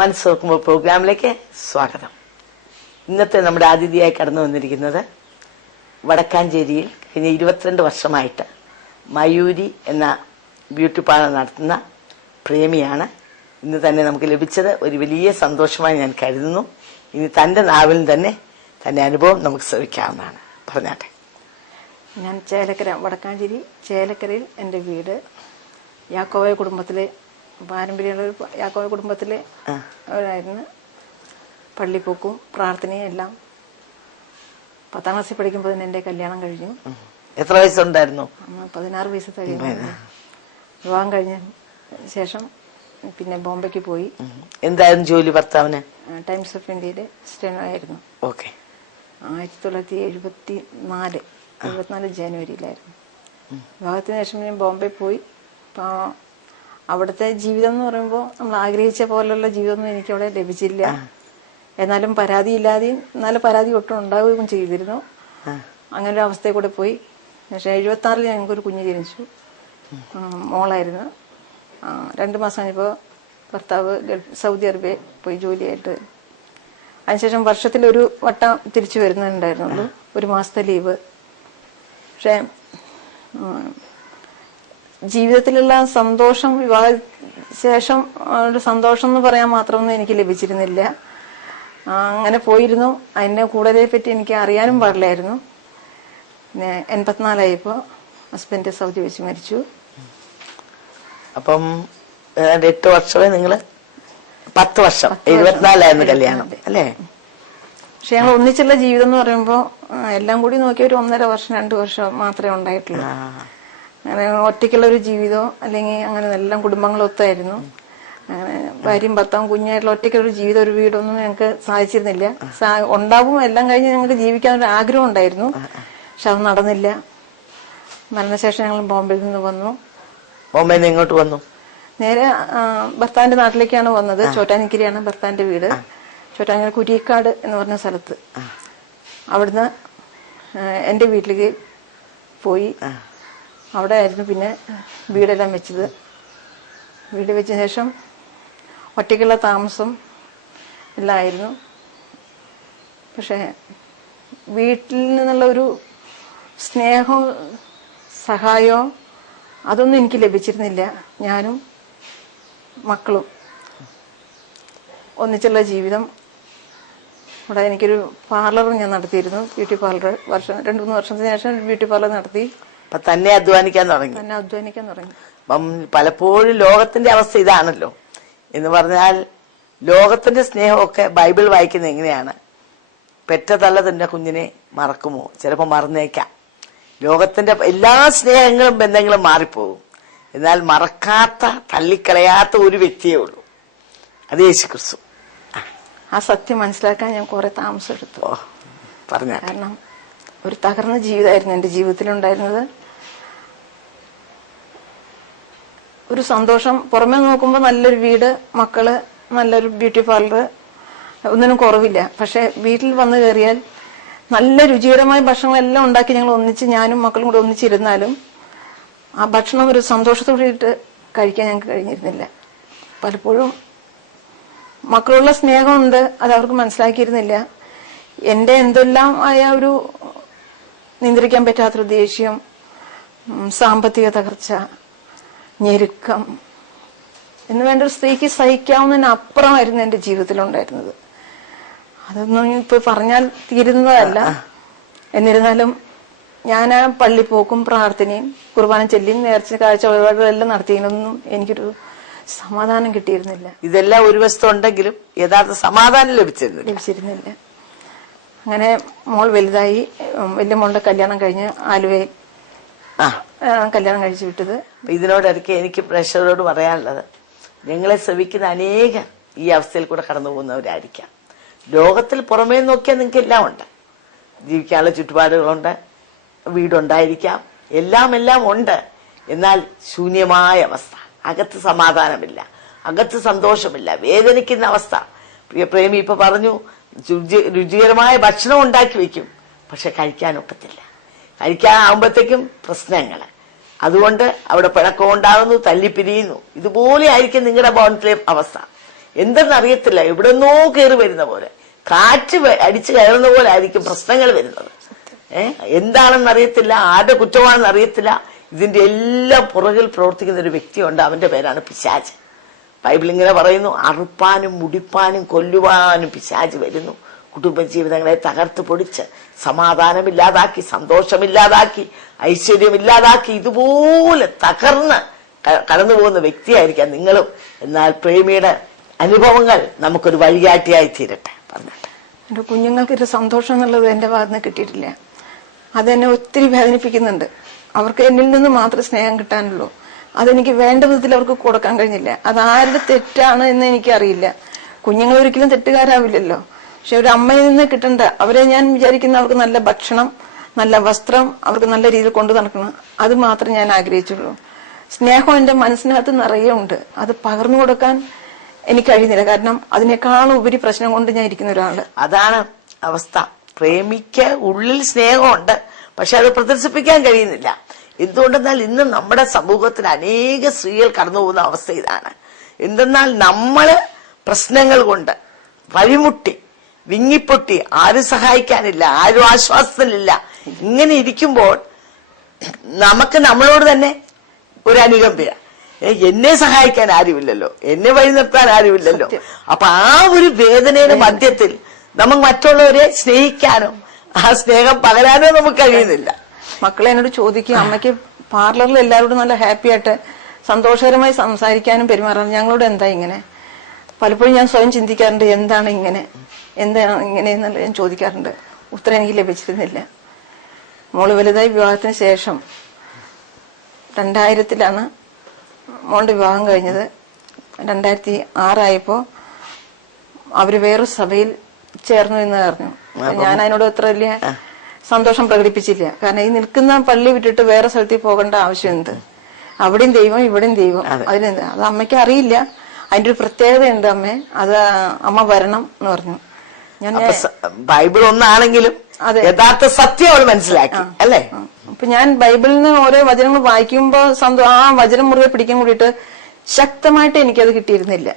മനസ്സോർക്കുമ്പോൾ പ്രോഗ്രാമിലേക്ക് സ്വാഗതം. ഇന്നത്തെ നമ്മുടെ അതിഥിയായി കടന്നു വന്നിരിക്കുന്നത് വടക്കാഞ്ചേരിയിൽ കഴിഞ്ഞ 22 വർഷമായിട്ട് മയൂരി എന്ന ബ്യൂട്ടി പാർലർ നടത്തുന്ന പ്രേമിയാണ്. ഇന്ന് തന്നെ നമുക്ക് ലഭിച്ചത് ഒരു വലിയ സന്തോഷമായി ഞാൻ കരുതുന്നു. ഇനി തന്റെ നാവിൽ തന്നെ തന്റെ അനുഭവം നമുക്ക് ശ്രമിക്കാവുന്നതാണ്. പറഞ്ഞാട്ടെ. ഞാൻ ചേലക്കര, വടക്കാഞ്ചേരി ചേലക്കരയിൽ എൻ്റെ വീട്. യാക്കോബായ കുടുംബത്തിലെ പാരമ്പര്യമുള്ള യാക്കോബായ കുടുംബത്തിലെ അവരായിരുന്നു. പള്ളിപ്പോക്കും പ്രാർത്ഥനയും എല്ലാം. 10ാം ക്ലാസ്സിൽ പഠിക്കുമ്പോൾ തന്നെ എൻ്റെ കല്യാണം കഴിഞ്ഞു. എത്ര വയസ്സുണ്ടായിരുന്നു? 16 വയസ്സ് കഴിഞ്ഞു. വിവാഹം കഴിഞ്ഞ ശേഷം പിന്നെ ബോംബെക്ക് പോയി. എന്തായിരുന്നു ജോലി ഭർത്താവിന്? ടൈംസ് ഓഫ് ഇന്ത്യയിലെ സ്റ്റെനോ ആയിരുന്നു. 1974 ജനുവരിയിലായിരുന്നു. വിവാഹത്തിന് ശേഷം ഞാൻ ബോംബെ പോയി. അവിടുത്തെ ജീവിതം എന്ന് പറയുമ്പോൾ നമ്മൾ ആഗ്രഹിച്ച പോലുള്ള ജീവിതമൊന്നും എനിക്കവിടെ ലഭിച്ചില്ല. എന്നാലും പരാതിയില്ലാതെയും എന്നാലും പരാതി ഒട്ടും ഉണ്ടാവുകയും ചെയ്തിരുന്നു. അങ്ങനെ ഒരു അവസ്ഥയിൽ കൂടെ പോയി. പക്ഷേ 76 ഞങ്ങൾക്കൊരു കുഞ്ഞ് ജനിച്ചു. മോളായിരുന്നു. 2 മാസം കഴിഞ്ഞപ്പോൾ ഭർത്താവ് സൗദി അറേബ്യ പോയി ജോലിയായിട്ട്. അതിനുശേഷം വർഷത്തിലൊരു വട്ടം തിരിച്ചു വരുന്നുണ്ടായിരുന്നുള്ളൂ, 1 മാസത്തെ ലീവ്. പക്ഷേ ജീവിതത്തിലുള്ള സന്തോഷം, വിവാഹ ശേഷം ഒരു സന്തോഷം എന്ന് പറയാൻ മാത്രമൊന്നും എനിക്ക് ലഭിച്ചിരുന്നില്ല. അങ്ങനെ പോയിരുന്നു. അതിൻ്റെ കൂടുതലെ പറ്റി എനിക്ക് അറിയാനും പാടില്ലായിരുന്നു. പിന്നെ 84 ഹസ്ബൻഡ് സൗദി വെച്ച് മരിച്ചു. അപ്പം 8 വർഷമേ നിങ്ങള് 10 വർഷം 74 കല്യാണം അല്ലേ? പക്ഷെ ഞങ്ങൾ ഒന്നിച്ചുള്ള ജീവിതം എന്ന് പറയുമ്പോൾ എല്ലാം കൂടി നോക്കിയ ഒരു 1.5 വർഷം 2 വർഷം മാത്രമേ ഉണ്ടായിട്ടുള്ളൂ. അങ്ങനെ ഒറ്റയ്ക്കുള്ള ഒരു ജീവിതമോ അല്ലെങ്കിൽ അങ്ങനെ എല്ലാം കുടുംബങ്ങളൊത്തായിരുന്നു. അങ്ങനെ ഭാര്യയും ഭർത്താവും കുഞ്ഞായിട്ടുള്ള ഒറ്റയ്ക്കുള്ള ജീവിതം, ഒരു വീടൊന്നും ഞങ്ങൾക്ക് സാധിച്ചിരുന്നില്ല. ഉണ്ടാവും എല്ലാം കഴിഞ്ഞ് ഞങ്ങൾക്ക് ജീവിക്കാനൊരു ആഗ്രഹം ഉണ്ടായിരുന്നു. പക്ഷെ അത് നടന്നില്ല. മരണശേഷം ഞങ്ങൾ ബോംബെയിൽ നിന്ന് വന്നു. ബോംബെയിൽ നിന്ന് എങ്ങോട്ട് വന്നു? നേരെ ഭർത്താവിന്റെ നാട്ടിലേക്കാണ് വന്നത്. ചോറ്റാനിക്കരിയാണ് ഭർത്താവിന്റെ വീട്. ചോറ്റാനിക്കര കുരിക്കാട് എന്ന് പറഞ്ഞ സ്ഥലത്ത്. അവിടുന്ന് എൻ്റെ വീട്ടിലേക്ക് പോയി. അവിടെ ആയിരുന്നു പിന്നെ വീടെല്ലാം വെച്ചത്. വീട് വെച്ച ശേഷം ഒറ്റയ്ക്കുള്ള താമസം എല്ലാം ആയിരുന്നു. പക്ഷെ വീട്ടിൽ നിന്നുള്ള ഒരു സ്നേഹവും സഹായവും അതൊന്നും എനിക്ക് ലഭിച്ചിരുന്നില്ല. ഞാനും മക്കളും ഒന്നിച്ചുള്ള ജീവിതം. ഇവിടെ എനിക്കൊരു പാർലർ ഞാൻ നടത്തിയിരുന്നു, ബ്യൂട്ടി പാർലർ. 2-3 വർഷത്തിന് ശേഷം ബ്യൂട്ടി പാർലർ നടത്തി. തന്നെ അധ്വാനിക്കാൻ തുടങ്ങി. പലപ്പോഴും ലോകത്തിന്റെ അവസ്ഥ ഇതാണല്ലോ. എന്ന് പറഞ്ഞാൽ ലോകത്തിന്റെ സ്നേഹമൊക്കെ ബൈബിൾ വായിക്കുന്നത് എങ്ങനെയാണ്? പെറ്റ തള്ള തന്റെ കുഞ്ഞിനെ മറക്കുമോ? ചിലപ്പോൾ മറന്നേക്കാം. ലോകത്തിന്റെ എല്ലാ സ്നേഹങ്ങളും ബന്ധങ്ങളും മാറിപ്പോകും. എന്നാൽ മറക്കാത്ത, തള്ളിക്കളയാത്ത ഒരു വ്യക്തിയേ ഉള്ളൂ, അത് യേശുക്രിസ്തു. ആ സത്യം മനസ്സിലാക്കാൻ ഞാൻ കുറെ താമസം എടുത്തു. പറഞ്ഞ കാരണം ഒരു തകർന്ന ജീവിതമായിരുന്നു എന്റെ ജീവിതത്തിലുണ്ടായിരുന്നത്. ഒരു സന്തോഷം, പുറമെ നോക്കുമ്പോൾ നല്ലൊരു വീട്, മക്കള്, നല്ലൊരു ബ്യൂട്ടി പാർലർ, ഒന്നിനും കുറവില്ല. പക്ഷെ വീട്ടിൽ വന്നു കയറിയാൽ നല്ല രുചികരമായ ഭക്ഷണങ്ങളെല്ലാം ഉണ്ടാക്കി ഞങ്ങൾ ഒന്നിച്ച്, ഞാനും മക്കളും കൂടെ ഒന്നിച്ചിരുന്നാലും ആ ഭക്ഷണം ഒരു സന്തോഷത്തോടെ കഴിക്കാൻ ഞങ്ങൾക്ക് കഴിഞ്ഞിരുന്നില്ല. പലപ്പോഴും മക്കളുള്ള സ്നേഹമുണ്ട്, അത് അവർക്ക് മനസ്സിലാക്കിയിരുന്നില്ല. എന്റെ എന്തെല്ലാം ആയ ഒരു നിയന്ത്രിക്കാൻ പറ്റാത്തൊരു ദേഷ്യം, സാമ്പത്തിക തകർച്ച, ഞെരുക്കം എന്ന് വേണ്ട ഒരു സ്ത്രീക്ക് സഹിക്കാവുന്നതിനപ്പുറമായിരുന്നു എന്റെ ജീവിതത്തിലുണ്ടായിരുന്നത്. അതൊന്നും ഇപ്പൊ പറഞ്ഞാൽ തീരുന്നതല്ല. എന്നിരുന്നാലും ഞാൻ ആ പള്ളിപ്പോക്കും പ്രാർത്ഥനയും കുർബാന ചൊല്ലിയും നേർച്ച കാഴ്ച വഴിപാടുകളെല്ലാം നടത്തിയതിനൊന്നും എനിക്കൊരു സമാധാനം കിട്ടിയിരുന്നില്ല. ഇതെല്ലാം ഒരു വശത്തുണ്ടെങ്കിലും യഥാർത്ഥ സമാധാനം ലഭിച്ചിരുന്നില്ല. അങ്ങനെ മോൾ വലുതായി. വലിയ മോളുടെ കല്യാണം കഴിഞ്ഞ് ആലുവയിൽ കല്യാണം കഴിച്ചു വിട്ടത്. ഇതിനോടൊക്കെ എനിക്ക് പ്രേക്ഷകരോട് പറയാനുള്ളത്, ഞങ്ങളെ ശ്രവിക്കുന്ന അനേകം ഈ അവസ്ഥയിൽ കൂടെ കടന്നു പോകുന്നവരായിരിക്കാം. ലോകത്തിൽ പുറമേ നോക്കിയാൽ നിങ്ങൾക്ക് എല്ലാം ഉണ്ട്, ജീവിക്കാനുള്ള ചുറ്റുപാടുകളുണ്ട്, വീടുണ്ടായിരിക്കാം, എല്ലാം ഉണ്ട്. എന്നാൽ ശൂന്യമായ അവസ്ഥ, അകത്ത് സമാധാനമില്ല, അകത്ത് സന്തോഷമില്ല, വേദനിക്കുന്ന അവസ്ഥ. പ്രേമി ഇപ്പൊ പറഞ്ഞു, രുചികരമായ ഭക്ഷണം ഉണ്ടാക്കി വെക്കും, പക്ഷെ കഴിക്കാനൊക്കത്തില്ല. കഴിക്കാനാകുമ്പോഴത്തേക്കും പ്രശ്നങ്ങള്, അതുകൊണ്ട് അവിടെ പിണക്കം ഉണ്ടാകുന്നു, തല്ലിപ്പിരിയുന്നു. ഇതുപോലെ ആയിരിക്കും നിങ്ങളുടെ ഭവനത്തിലെ അവസ്ഥ. എന്തെന്നറിയത്തില്ല, എവിടെന്നോ കയറി വരുന്ന പോലെ, കാറ്റ് അടിച്ചു കയറുന്ന പോലെ ആയിരിക്കും പ്രശ്നങ്ങൾ വരുന്നത്. എന്താണെന്ന് അറിയത്തില്ല, ആരുടെ കുറ്റമാണെന്ന് അറിയത്തില്ല. ഇതിന്റെ എല്ലാം പുറകിൽ പ്രവർത്തിക്കുന്ന ഒരു വ്യക്തിയുണ്ട്, അവന്റെ പേരാണ് പിശാച്. ബൈബിൾ ഇങ്ങനെ പറയുന്നു, അറുപ്പാനും മുടിപ്പാനും കൊല്ലുവാനും പിശാച് വരുന്നു. കുടുംബജീവിതങ്ങളെ തകർത്ത് പൊടിച്ച് സമാധാനമില്ലാതാക്കി, സന്തോഷമില്ലാതാക്കി, ഐശ്വര്യമില്ലാതാക്കി, ഇതുപോലെ തകർന്ന് കടന്നു പോകുന്ന വ്യക്തിയായിരിക്കാം നിങ്ങളും. എന്നാൽ പ്രേമിയുടെ അനുഭവങ്ങൾ നമുക്കൊരു വഴികാട്ടിയായി തീരട്ടെ. പറഞ്ഞിട്ട് എന്റെ കുഞ്ഞുങ്ങൾക്ക് ഒരു സന്തോഷം എന്നുള്ളത് എന്റെ ഭാഗത്ത് നിന്ന് കിട്ടിയിട്ടില്ല. അതെന്നെ ഒത്തിരി വേദനിപ്പിക്കുന്നുണ്ട്. അവർക്ക് എന്നിൽ നിന്ന് മാത്രമേ സ്നേഹം കിട്ടാനുള്ളൂ. അതെനിക്ക് വേണ്ട വിധത്തിൽ അവർക്ക് കൊടുക്കാൻ കഴിഞ്ഞില്ല. അത് ആരുടെ തെറ്റാണ് എന്ന് എനിക്കറിയില്ല. കുഞ്ഞുങ്ങൾ ഒരിക്കലും തെറ്റുകാരാവില്ലല്ലോ. പക്ഷെ ഒരു അമ്മയിൽ നിന്ന് കിട്ടണ്ട, അവരെ ഞാൻ വിചാരിക്കുന്ന അവർക്ക് നല്ല ഭക്ഷണം, നല്ല വസ്ത്രം, അവർക്ക് നല്ല രീതിയിൽ കൊണ്ടു നടക്കണം, അത് മാത്രമേ ഞാൻ ആഗ്രഹിച്ചുള്ളൂ. സ്നേഹം എന്റെ മനസ്സിനകത്ത് നിറയെ ഉണ്ട്, അത് പകർന്നു കൊടുക്കാൻ എനിക്ക് കഴിയുന്നില്ല. കാരണം അതിനേക്കാളും ഉപരി പ്രശ്നം കൊണ്ട് ഞാൻ ഇരിക്കുന്ന ഒരാള്. അതാണ് അവസ്ഥ. പ്രേമിക്ക് ഉള്ളിൽ സ്നേഹമുണ്ട്, പക്ഷെ അത് പ്രദർശിപ്പിക്കാൻ കഴിയുന്നില്ല. എന്തുകൊണ്ടെന്നാൽ ഇന്ന് നമ്മുടെ സമൂഹത്തിൽ അനേക സ്ത്രീകൾ കടന്നു പോകുന്ന അവസ്ഥ ഇതാണ്. എന്തെന്നാൽ നമ്മള് പ്രശ്നങ്ങൾ കൊണ്ട് വഴിമുട്ടി വിങ്ങിപ്പൊട്ടി, ആരും സഹായിക്കാനില്ല, ആരും ആശ്വാസത്തിനില്ല. ഇങ്ങനെ ഇരിക്കുമ്പോൾ നമുക്ക് നമ്മളോട് തന്നെ ഒരു അനുകമ്പയ, എന്നെ സഹായിക്കാൻ ആരുമില്ലല്ലോ, എന്നെ വഴി നിർത്താൻ ആരുമില്ലല്ലോ. അപ്പൊ ആ ഒരു വേദനയുടെ മധ്യത്തിൽ നമുക്ക് മറ്റുള്ളവരെ സ്നേഹിക്കാനോ ആ സ്നേഹം പകരാനോ നമുക്ക് കഴിയുന്നില്ല. മക്കളെ എന്നോട് ചോദിക്കും, അമ്മയ്ക്ക് പാർലറിൽ എല്ലാവരോടും നല്ല ഹാപ്പി ആയിട്ട് സന്തോഷകരമായി സംസാരിക്കാനും പെരുമാറാനും ഞങ്ങളോട് എന്താ ഇങ്ങനെ? പലപ്പോഴും ഞാൻ സ്വയം ചിന്തിക്കാറുണ്ട്, എന്താണ് ഇങ്ങനെ എന്നുള്ള ഞാൻ ചോദിക്കാറുണ്ട്. ഉത്തരം എനിക്ക് ലഭിച്ചിരുന്നില്ല. മോള് വലുതായി വിവാഹത്തിന് ശേഷം 2000 മോളുടെ വിവാഹം കഴിഞ്ഞത്. 2006 അവര് വേറൊരു സഭയിൽ ചേർന്നു എന്ന് പറഞ്ഞു. ഞാൻ അതിനോട് അത്ര വലിയ സന്തോഷം പ്രകടിപ്പിച്ചില്ല. കാരണം ഈ നിൽക്കുന്ന പള്ളി വിട്ടിട്ട് വേറെ സ്ഥലത്തേക്ക് പോകേണ്ട ആവശ്യം എന്ത്? അവിടെയും ദൈവം ഇവിടെയും ദൈവം. അതിനെന്ത്? അത് അമ്മയ്ക്ക് അറിയില്ല. അതിന്റെ ഒരു പ്രത്യേകതയുണ്ട് അമ്മേ, അത് അമ്മ വരണം എന്ന് പറഞ്ഞു. ഞാൻ ബൈബിൾ ഒന്നാണെങ്കിലും യഥാർത്ഥ സത്യം അവൾ മനസ്സിലാക്കി അല്ലേ? അപ്പൊ ഞാൻ ബൈബിളിൽ നിന്ന് ഓരോ വചനങ്ങൾ വായിക്കുമ്പോ ആ വചനം മുറുകെ പിടിക്കാൻ കൂടിയിട്ട് ശക്തമായിട്ട് എനിക്കത് കിട്ടിയിരുന്നില്ല.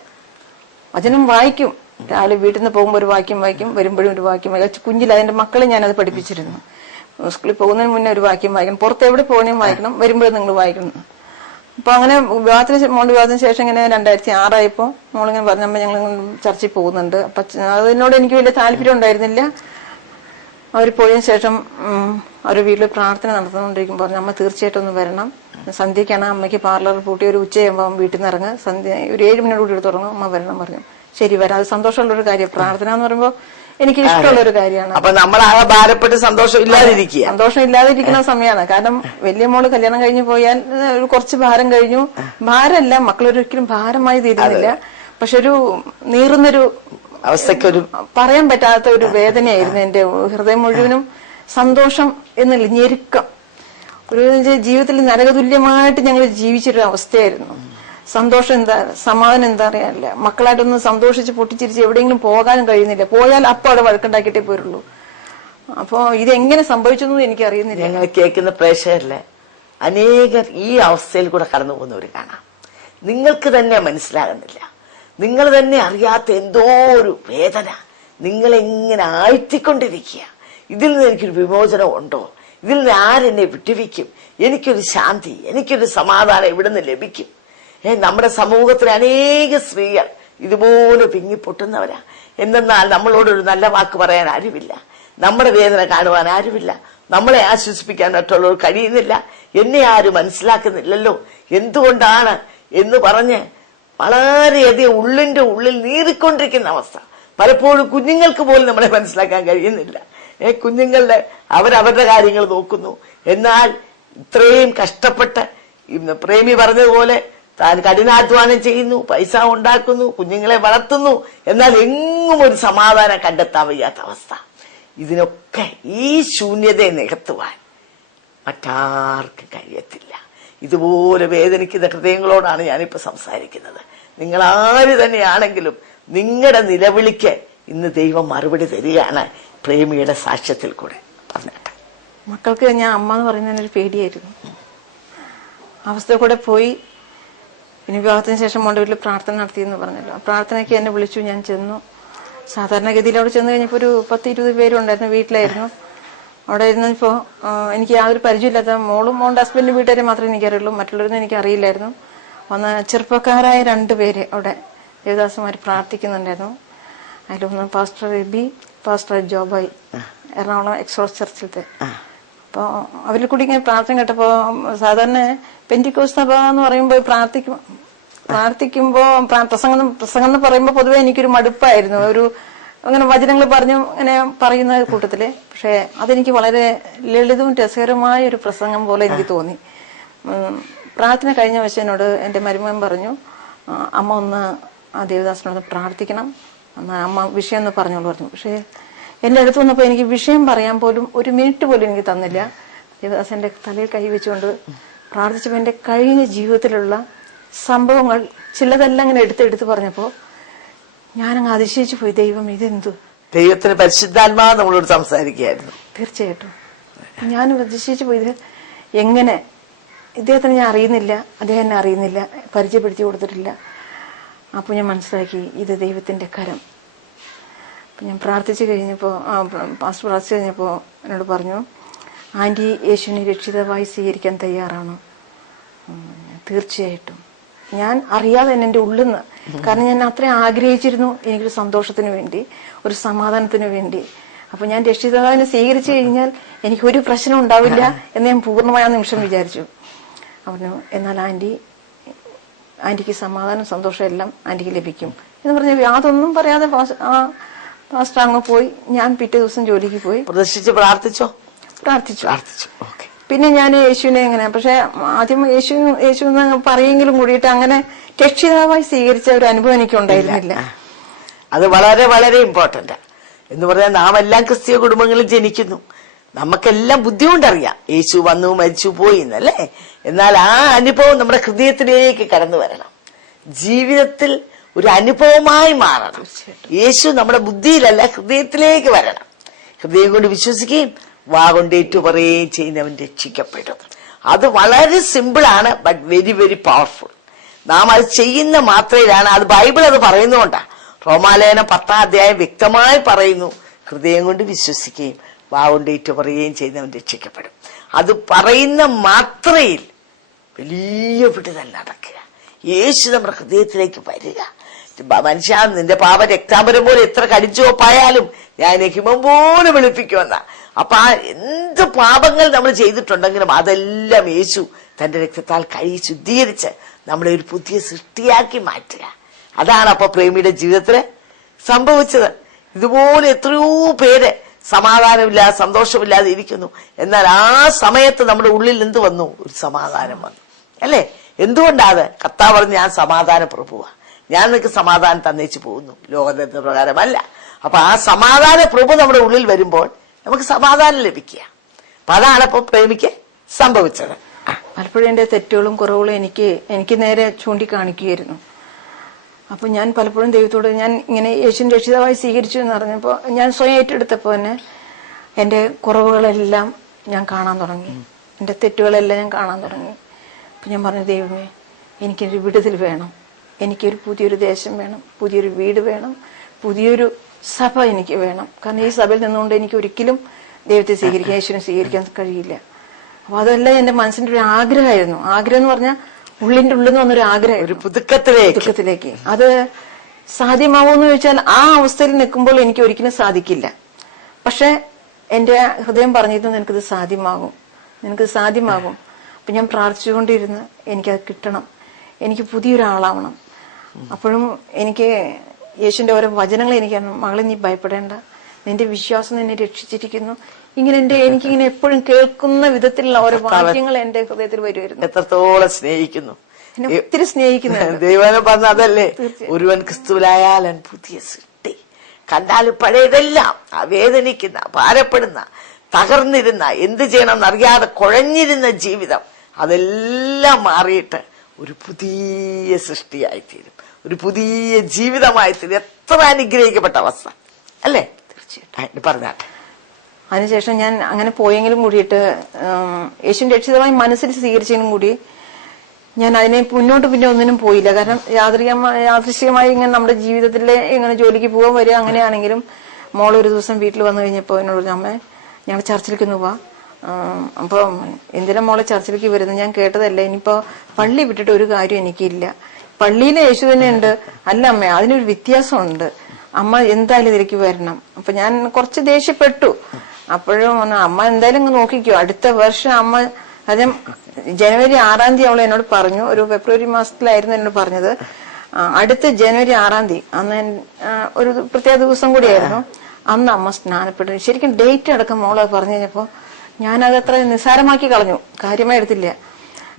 വചനം വായിക്കും, രാവിലെ വീട്ടിൽ നിന്ന് പോകുമ്പോൾ ഒരു വാക്യം വായിക്കും, വരുമ്പോഴും ഒരു വാക്യം വായിക്കും. കുഞ്ഞിൽ അതിന്റെ മക്കളെ ഞാനത് പഠിപ്പിച്ചിരുന്നു. സ്കൂളിൽ പോകുന്നതിന് മുന്നേ ഒരു വാക്യം വായിക്കണം, പുറത്ത് എവിടെ പോകണേയും വായിക്കണം, വരുമ്പോഴും നിങ്ങൾ വായിക്കണം. അപ്പൊ അങ്ങനെ മോളുടെ വിവാഹത്തിന് ശേഷം ഇങ്ങനെ 2006 മോളിങ്ങനെ പറഞ്ഞമ്മ ഞങ്ങൾ ചർച്ചയിൽ പോകുന്നുണ്ട്. അപ്പൊ അതിനോട് എനിക്ക് വലിയ താല്പര്യം ഉണ്ടായിരുന്നില്ല. അവർ പോയതിനു ശേഷം അവരുടെ വീട്ടിൽ പ്രാർത്ഥന നടത്തുന്നുകൊണ്ടിരിക്കുമ്പോൾ പറഞ്ഞു, അമ്മ തീർച്ചയായിട്ടും ഒന്ന് വരണം. സന്ധ്യക്കാണ് അമ്മയ്ക്ക് പാർലർ പൂട്ടി, ഒരു ഉച്ചയാകുമ്പോൾ വീട്ടിൽ നിന്ന് ഇറങ്ങുക, സന്ധ്യ ഒരു 7 മണിയോട് കൂടി തുടങ്ങും, അമ്മ വരണം പറഞ്ഞു. ശരി വരാം, അത് സന്തോഷമുള്ളൊരു കാര്യം. പ്രാർത്ഥന എന്ന് പറയുമ്പോൾ എനിക്ക് ഇഷ്ടമുള്ള ഒരു കാര്യമാണ്. അപ്പൊ നമ്മൾ ആ ഭാരപ്പെട്ട് സന്തോഷം ഇല്ലാതിരിക്കുക, സന്തോഷം ഇല്ലാതിരിക്കുന്ന സമയമാണ്. കാരണം വലിയ മോള് കല്യാണം കഴിഞ്ഞു പോയാൽ ഒരു കുറച്ച് ഭാരം കഴിഞ്ഞു. ഭാരമല്ല, മക്കളൊരിക്കലും ഭാരമായി തീരുന്നില്ല, പക്ഷെ ഒരു നീറുന്നൊരു അവസ്ഥക്കൊരു പറയാൻ പറ്റാത്ത ഒരു വേദനയായിരുന്നു എന്റെ ഹൃദയം മുഴുവനും. സന്തോഷം എന്നില്ല, ഞെരുക്കം, ഒരു ജീവിതത്തിൽ നരകതുല്യമായിട്ട് ഞങ്ങൾ ജീവിച്ചൊരു അവസ്ഥയായിരുന്നു. സന്തോഷം എന്താ, സമാധാനം എന്താ അറിയാനില്ല. മക്കളായിട്ടൊന്ന് സന്തോഷിച്ച് പൊട്ടിച്ചിരിച്ച് എവിടെയെങ്കിലും പോകാനും കഴിയുന്നില്ല. പോയാൽ അപ്പം അവിടെ വഴക്കുണ്ടാക്കിയിട്ടേ പോരുള്ളൂ. അപ്പോ ഇതെങ്ങനെ സംഭവിച്ചെന്നും എനിക്ക് അറിയുന്നില്ല. ഞങ്ങൾ കേൾക്കുന്ന പ്രേക്ഷകരില് അനേകർ ഈ അവസ്ഥയിൽ കൂടെ കടന്നു പോകുന്നവർ കാണാം. നിങ്ങൾക്ക് തന്നെ മനസ്സിലാകുന്നില്ല, നിങ്ങൾ തന്നെ അറിയാത്ത എന്തോ ഒരു വേദന നിങ്ങളെങ്ങനെ ആഴ്ത്തിക്കൊണ്ടിരിക്കുക. ഇതിൽ നിന്ന് എനിക്കൊരു വിമോചനം ഉണ്ടോ? ഇതിൽ നിന്ന് ആരെന്നെ വിട്ടുവയ്ക്കും? എനിക്കൊരു ശാന്തി, എനിക്കൊരു സമാധാനം ഇവിടെ നിന്ന് ലഭിക്കും? നമ്മുടെ സമൂഹത്തിൽ അനേക സ്ത്രീകൾ ഇതുപോലെ പിങ്ങിപ്പൊട്ടുന്നവരാ. എന്തെന്നാൽ നമ്മളോടൊരു നല്ല വാക്ക് പറയാൻ ആരുമില്ല, നമ്മുടെ വേദന കാണുവാൻ ആരുമില്ല, നമ്മളെ ആശ്വസിപ്പിക്കാൻ മറ്റുള്ളവർ കഴിയുന്നില്ല, എന്നെ ആരും മനസ്സിലാക്കുന്നില്ലല്ലോ, എന്തുകൊണ്ടാണ് എന്ന് പറഞ്ഞ് വളരെയധികം ഉള്ളിന്റെ ഉള്ളിൽ നീറിക്കൊണ്ടിരിക്കുന്ന അവസ്ഥ. പലപ്പോഴും കുഞ്ഞുങ്ങൾക്ക് പോലും നമ്മളെ മനസ്സിലാക്കാൻ കഴിയുന്നില്ല. കുഞ്ഞുങ്ങളുടെ അവരവരുടെ കാര്യങ്ങൾ നോക്കുന്നു. എന്നാൽ ഇത്രയും കഷ്ടപ്പെട്ട് പ്രേമി പറഞ്ഞതുപോലെ താൻ കഠിനാധ്വാനം ചെയ്യുന്നു, പൈസ ഉണ്ടാക്കുന്നു, കുഞ്ഞുങ്ങളെ വളർത്തുന്നു, എന്നാൽ എങ്ങും ഒരു സമാധാനം കണ്ടെത്താൻ വയ്യാത്ത അവസ്ഥ. ഇതിനൊക്കെ ഈ ശൂന്യതയെ നികത്തുവാൻ മറ്റാർക്കും കഴിയത്തില്ല. ഇതുപോലെ വേദനിക്കുന്ന ഹൃദയങ്ങളോടാണ് ഞാനിപ്പോ സംസാരിക്കുന്നത്. നിങ്ങൾ ആര് തന്നെയാണെങ്കിലും നിങ്ങളുടെ നിലവിളിക്ക് ഇന്ന് ദൈവം മറുപടി തരികയാണ് പ്രേമിയുടെ സാക്ഷ്യത്തിൽ കൂടെ. പറഞ്ഞിട്ട് മക്കൾക്ക് ഞാൻ അമ്മ എന്ന് പറയുന്നതിനൊരു പേടിയായിരുന്നു. അവസ്ഥയിൽ കൂടെ പോയി. ഇനി വിവാഹത്തിന് ശേഷം മോളുടെ വീട്ടിൽ പ്രാർത്ഥന നടത്തിയെന്ന് പറഞ്ഞല്ലോ. ആ പ്രാർത്ഥനയ്ക്ക് എന്നെ വിളിച്ചു, ഞാൻ ചെന്നു. സാധാരണഗതിയിൽ അവിടെ ചെന്ന് കഴിഞ്ഞപ്പോൾ ഒരു 10-20 പേരുണ്ടായിരുന്നു, വീട്ടിലായിരുന്നു. അവിടെ ഇരുന്നപ്പോ എനിക്ക് യാതൊരു പരിചയമില്ലാത്ത മോളും മോളുടെ ഹസ്ബൻഡിന്റെ വീട്ടുകാരെ മാത്രമേ എനിക്കറിയുള്ളൂ, മറ്റുള്ളവരൊന്നും എനിക്ക് അറിയില്ലായിരുന്നു. വന്ന് ചെറുപ്പക്കാരായ 2 പേര് അവിടെ ദേവദാസന്മാർ പ്രാർത്ഥിക്കുന്നുണ്ടായിരുന്നു. അതിലൊന്ന് പാസ്റ്റർ എബി, പാസ്റ്റർ ജോബായി, എറണാകുളം എക്സോസ് ചർച്ചിലത്തെ. അപ്പോൾ അവരിൽ കൂടി ഇങ്ങനെ പ്രാർത്ഥന കേട്ടപ്പോ, സാധാരണ പെന്റിക്കോസ് സഭ എന്ന് പറയുമ്പോൾ പ്രാർത്ഥിക്കുമ്പോ പ്രസംഗം എന്ന് പറയുമ്പോൾ പൊതുവെ എനിക്കൊരു മടുപ്പായിരുന്നു. ഒരു അങ്ങനെ വചനങ്ങൾ പറഞ്ഞു ഇങ്ങനെ പറയുന്ന കൂട്ടത്തില്. പക്ഷെ അതെനിക്ക് വളരെ ലളിതവും രസകരമായ ഒരു പ്രസംഗം പോലെ എനിക്ക് തോന്നി. പ്രാർത്ഥന കഴിഞ്ഞ വശം എന്നോട് എന്റെ മരുമകൻ പറഞ്ഞു, അമ്മ ഒന്ന് ആ ദേവദാസനോട് പ്രാർത്ഥിക്കണം, അമ്മ വിഷയം ഒന്ന് പറഞ്ഞോളൂ പറഞ്ഞു. പക്ഷെ എന്റെ അടുത്ത് വന്നപ്പോ എനിക്ക് വിഷയം പറയാൻ പോലും ഒരു മിനിറ്റ് പോലും എനിക്ക് തന്നില്ല. ദേവദാസന്റെ തലയിൽ കൈവച്ചുകൊണ്ട് പ്രാർത്ഥിച്ചപ്പോ എന്റെ കഴിഞ്ഞ ജീവിതത്തിലുള്ള സംഭവങ്ങൾ ചിലതെല്ലാം ഇങ്ങനെ എടുത്തെടുത്ത് പറഞ്ഞപ്പോ ഞാനങ്ങ് അതിശയിച്ചു പോയി. ദൈവം ഇതെന്തു? ദൈവത്തിന് പരിശുദ്ധാത്മാവ് നമ്മളോട് സംസാരിക്കുകയായിരുന്നു. തീർച്ചയായിട്ടും ഞാനും അതിശയിച്ചു പോയി. ഇത് എങ്ങനെ? ഇദ്ദേഹത്തിന് ഞാൻ അറിയുന്നില്ല, അദ്ദേഹം എന്നെ അറിയുന്നില്ല, പരിചയപ്പെടുത്തി കൊടുത്തിട്ടില്ല. അപ്പൊ ഞാൻ മനസ്സിലാക്കി ഇത് ദൈവത്തിന്റെ കരം. അപ്പൊ ഞാൻ പ്രാർത്ഥിച്ചു കഴിഞ്ഞപ്പോ പാസ്റ്റർ പ്രാർത്ഥിച്ചു കഴിഞ്ഞപ്പോ എന്നോട് പറഞ്ഞു, ആന്റി യേശുവിനെ രക്ഷിതാവായി സ്വീകരിക്കാൻ തയ്യാറാണോ? തീർച്ചയായിട്ടും. ഞാൻ അറിയാതെ തന്നെ എന്റെ ഉള്ളിൽ നിന്ന്, കാരണം ഞാൻ അത്രയും ആഗ്രഹിച്ചിരുന്നു എനിക്കൊരു സന്തോഷത്തിന് വേണ്ടി, ഒരു സമാധാനത്തിന് വേണ്ടി. അപ്പൊ ഞാൻ രക്ഷിതാവിനെ സ്വീകരിച്ചു കഴിഞ്ഞാൽ എനിക്കൊരു പ്രശ്നം ഉണ്ടാവില്ല എന്ന് ഞാൻ പൂർണ്ണമായ നിമിഷം വിചാരിച്ചു. പറഞ്ഞു, എന്നാൽ ആന്റിക്ക് സമാധാനം സന്തോഷം എല്ലാം ആന്റിക്ക് ലഭിക്കും എന്ന് പറഞ്ഞു. യാതൊന്നും പറയാതെ പാസ്റ്റർ അങ്ങ് പോയി. ഞാൻ പിറ്റേ ദിവസം ജോലിക്ക് പോയി. പ്രാർത്ഥിച്ചു. പിന്നെ ഞാൻ യേശുവിനെ എങ്ങനെ, പക്ഷെ ആദ്യം യേശു പറയെങ്കിലും കൂടിയിട്ട് അങ്ങനെ രക്ഷിതാവായി സ്വീകരിച്ച ഒരു അനുഭവം എനിക്ക് ഉണ്ടായിരുന്നില്ല. അത് വളരെ വളരെ ഇമ്പോർട്ടന്റ് എന്ന് പറഞ്ഞാൽ, നാം എല്ലാം ക്രിസ്തീയ കുടുംബങ്ങളിൽ ജനിക്കുന്നു, നമുക്കെല്ലാം ബുദ്ധി കൊണ്ടറിയാം യേശു വന്നു മരിച്ചു പോയി എന്നല്ലേ. എന്നാൽ ആ അനുഭവം നമ്മുടെ ഹൃദയത്തിലേക്ക് കടന്നു വരണം, ജീവിതത്തിൽ ഒരു അനുഭവമായി മാറണം. യേശു നമ്മുടെ ബുദ്ധിയിലല്ല ഹൃദയത്തിലേക്ക് വരണം. ഹൃദയം കൊണ്ട് വിശ്വസിക്കുകയും വാ കൊണ്ട് ഏറ്റുപറയുകയും ചെയ്യുന്നവൻ രക്ഷിക്കപ്പെടും. അത് വളരെ സിമ്പിളാണ്, ബട്ട് വെരി വെരി പവർഫുൾ. നാം അത് ചെയ്യുന്ന മാത്രയിലാണ്. അത് ബൈബിൾ അത് പറയുന്നതുകൊണ്ടാണ്. റോമാലേഖനം 10-ാം അധ്യായം വ്യക്തമായി പറയുന്നു, ഹൃദയം കൊണ്ട് വിശ്വസിക്കുകയും വാ കൊണ്ട് ഏറ്റുപറയുകയും ചെയ്യുന്നവൻ രക്ഷിക്കപ്പെടും. അത് പറയുന്ന മാത്രയിൽ വലിയ വിടുതൽ നടക്കുക. യേശു നമ്മുടെ ഹൃദയത്തിലേക്ക് വരിക. മനുഷ്യ, നിന്റെ പാപ രക്താംബരം പോലെ എത്ര കടിച്ചുവപ്പായാലും ഞാൻ ഹിമം പോലെ വെളുപ്പിക്കുമെന്ന. അപ്പൊ ആ എന്ത് പാപങ്ങൾ നമ്മൾ ചെയ്തിട്ടുണ്ടെങ്കിലും അതെല്ലാം യേശു തന്റെ രക്തത്താൽ കഴുകി ശുദ്ധീകരിച്ച് നമ്മളെ ഒരു പുതിയ സൃഷ്ടിയാക്കി മാറ്റുക. അതാണ് അപ്പൊ പ്രേമിയുടെ ജീവിതത്തില് സംഭവിച്ചത്. ഇതുപോലെ എത്രയോ പേര് സമാധാനമില്ലാതെ സന്തോഷമില്ലാതെ ഇരിക്കുന്നു. എന്നാൽ ആ സമയത്ത് നമ്മുടെ ഉള്ളിൽ എന്ത് വന്നു? ഒരു സമാധാനം വന്നു, അല്ലേ? എന്തുകൊണ്ടാത്? കർത്താവ് പറഞ്ഞു, ഞാൻ സമാധാന പ്രഭുവാ, ഞാൻ നിനക്ക് സമാധാനം തന്നേച്ചു പോകുന്നു, ലോകത്തിന്റെ പ്രകാരമല്ല. അപ്പൊ ആ സമാധാന പ്രഭു നമ്മുടെ ഉള്ളിൽ വരുമ്പോൾ നമുക്ക് സമാധാനം ലഭിക്കുക. അപ്പൊ അതാണ് ഇപ്പൊ പ്രേമിക്ക് സംഭവിച്ചത്. പലപ്പോഴും എന്റെ തെറ്റുകളും കുറവുകളും എനിക്ക് നേരെ ചൂണ്ടിക്കാണിക്കുകയായിരുന്നു. അപ്പൊ ഞാൻ പലപ്പോഴും ദൈവത്തോട് ഞാൻ ഇങ്ങനെ യേശുവിനെ രക്ഷിതാവായി സ്വീകരിച്ചു എന്ന് പറഞ്ഞപ്പോ ഞാൻ സ്വയം ഏറ്റെടുത്തപ്പോ തന്നെ എന്റെ കുറവുകളെല്ലാം ഞാൻ കാണാൻ തുടങ്ങി, എന്റെ തെറ്റുകളെല്ലാം ഞാൻ കാണാൻ തുടങ്ങി. അപ്പൊ ഞാൻ പറഞ്ഞു, ദൈവമേ, എനിക്കൊരു വിടുതൽ വേണം, എനിക്കൊരു പുതിയൊരു ദേശം വേണം, പുതിയൊരു വീട് വേണം, പുതിയൊരു സഭ എനിക്ക് വേണം. കാരണം ഈ സഭയിൽ നിന്നുകൊണ്ട് എനിക്ക് ഒരിക്കലും ദൈവത്തെ സ്വീകരിക്കാൻ, യേശുവിനെ സ്വീകരിക്കാൻ കഴിയില്ല. അപ്പൊ അതെല്ലാം എന്റെ മനസ്സിന്റെ ഒരു ആഗ്രഹമായിരുന്നു. ആഗ്രഹം എന്ന് പറഞ്ഞാൽ ഉള്ളിന്റെ ഉള്ളിൽ നിന്ന് വന്നൊരു ആഗ്രഹം, ഒരു പുതുക്കത്തിലേക്ക്. അത് സാധ്യമാവുമെന്ന് ചോദിച്ചാൽ ആ അവസ്ഥയിൽ നിൽക്കുമ്പോൾ എനിക്ക് ഒരിക്കലും സാധിക്കില്ല. പക്ഷെ എന്റെ ഹൃദയം പറഞ്ഞിരുന്നു, നിനക്കിത് സാധ്യമാകും, നിനക്കിത് സാധ്യമാകും. അപ്പൊ ഞാൻ പ്രാർത്ഥിച്ചുകൊണ്ടിരുന്ന് എനിക്കത് കിട്ടണം, എനിക്ക് പുതിയൊരാളാവണം. അപ്പോഴും എനിക്ക് യേശുവിന്റെ ഓരോ വചനങ്ങൾ എനിക്കാണ്, മകളെ നീ ഭയപ്പെടേണ്ട, നിന്റെ വിശ്വാസം നിന്നെ രക്ഷിച്ചിരിക്കുന്നു. ഇങ്ങനെ എനിക്കിങ്ങനെ എപ്പോഴും കേൾക്കുന്ന വിധത്തിലുള്ള ഓരോ വാക്യങ്ങൾ എന്റെ ഹൃദയത്തിൽ വരുമായിരുന്നു. എത്രത്തോളം സ്നേഹിക്കുന്നു, എന്നെ ഒത്തിരി സ്നേഹിക്കുന്നു. ദൈവനെ പറഞ്ഞ അതല്ലേ, ഒരുവൻ ക്രിസ്തുവിലായാൽ പുതിയ സൃഷ്ടി. കണ്ടാലും പഴയതെല്ലാം വേദനിക്കുന്ന, ഭാരപ്പെടുന്ന, തകർന്നിരുന്ന, എന്ത് ചെയ്യണമെന്ന് അറിയാതെ കുഴഞ്ഞിരുന്ന ജീവിതം അതെല്ലാം മാറിയിട്ട് ഒരു പുതിയ സൃഷ്ടിയായിത്തീരും, ഒരു പുതിയ ജീവിതമായിത്തീരും. എത്ര അനുഗ്രഹിക്കപ്പെട്ട അവസ്ഥ അല്ലേ? തീർച്ചയായിട്ടും പറഞ്ഞാട്ടെ. അതിനുശേഷം ഞാൻ അങ്ങനെ പോയെങ്കിലും കൂടിയിട്ട് യേശുവിന്റെ രക്ഷിതമായി മനസ്സിൽ സ്വീകരിച്ചെങ്കിലും കൂടി ഞാൻ അതിനെ മുന്നോട്ട് പിന്നെ ഒന്നിനും പോയില്ല. കാരണം യാദൃശ്ചികമായി ഇങ്ങനെ നമ്മുടെ ജീവിതത്തിലെ ഇങ്ങനെ ജോലിക്ക് പോകാൻ വരിക അങ്ങനെയാണെങ്കിലും മോൾ ഒരു ദിവസം വീട്ടിൽ വന്നു കഴിഞ്ഞപ്പോൾ എന്നോട് പറഞ്ഞു, അമ്മേ ഞങ്ങൾ ചർച്ചിലേക്ക് ഒന്ന് പോവാ. അപ്പൊ എന്തിനാ മോളെ ചർച്ചിലേക്ക് വരുന്നത്? ഞാൻ കേട്ടതല്ല, ഇനിയിപ്പോ പള്ളി വിട്ടിട്ട് ഒരു കാര്യം എനിക്കില്ല, പള്ളിയിലെ യേശു തന്നെ ഉണ്ട്. അല്ല അമ്മ, അതിനൊരു വ്യത്യാസമുണ്ട്, അമ്മ എന്തായാലും ഇതിലേക്ക് വരണം. അപ്പൊ ഞാൻ കുറച്ച് ദേഷ്യപ്പെട്ടു. അപ്പോഴും അമ്മ എന്തായാലും നോക്കിക്കോ, അടുത്ത വർഷം അമ്മ, അത് ജനുവരി 6 തീയതി അവൾ എന്നോട് പറഞ്ഞു, ഒരു ഫെബ്രുവരി മാസത്തിലായിരുന്നു എന്നോട് പറഞ്ഞത്, അടുത്ത ജനുവരി 6 തീയതി, അന്ന് ഒരു പ്രത്യേക ദിവസം കൂടിയായിരുന്നു, അന്ന് അമ്മ സ്നാനപ്പെട്ടു. ശരിക്കും ഡേറ്റ് അടക്കം മോള് പറഞ്ഞു കഴിഞ്ഞപ്പോ ഞാനത് അത്ര നിസ്സാരമാക്കി കളഞ്ഞു, കാര്യമായി എടുത്തില്ല.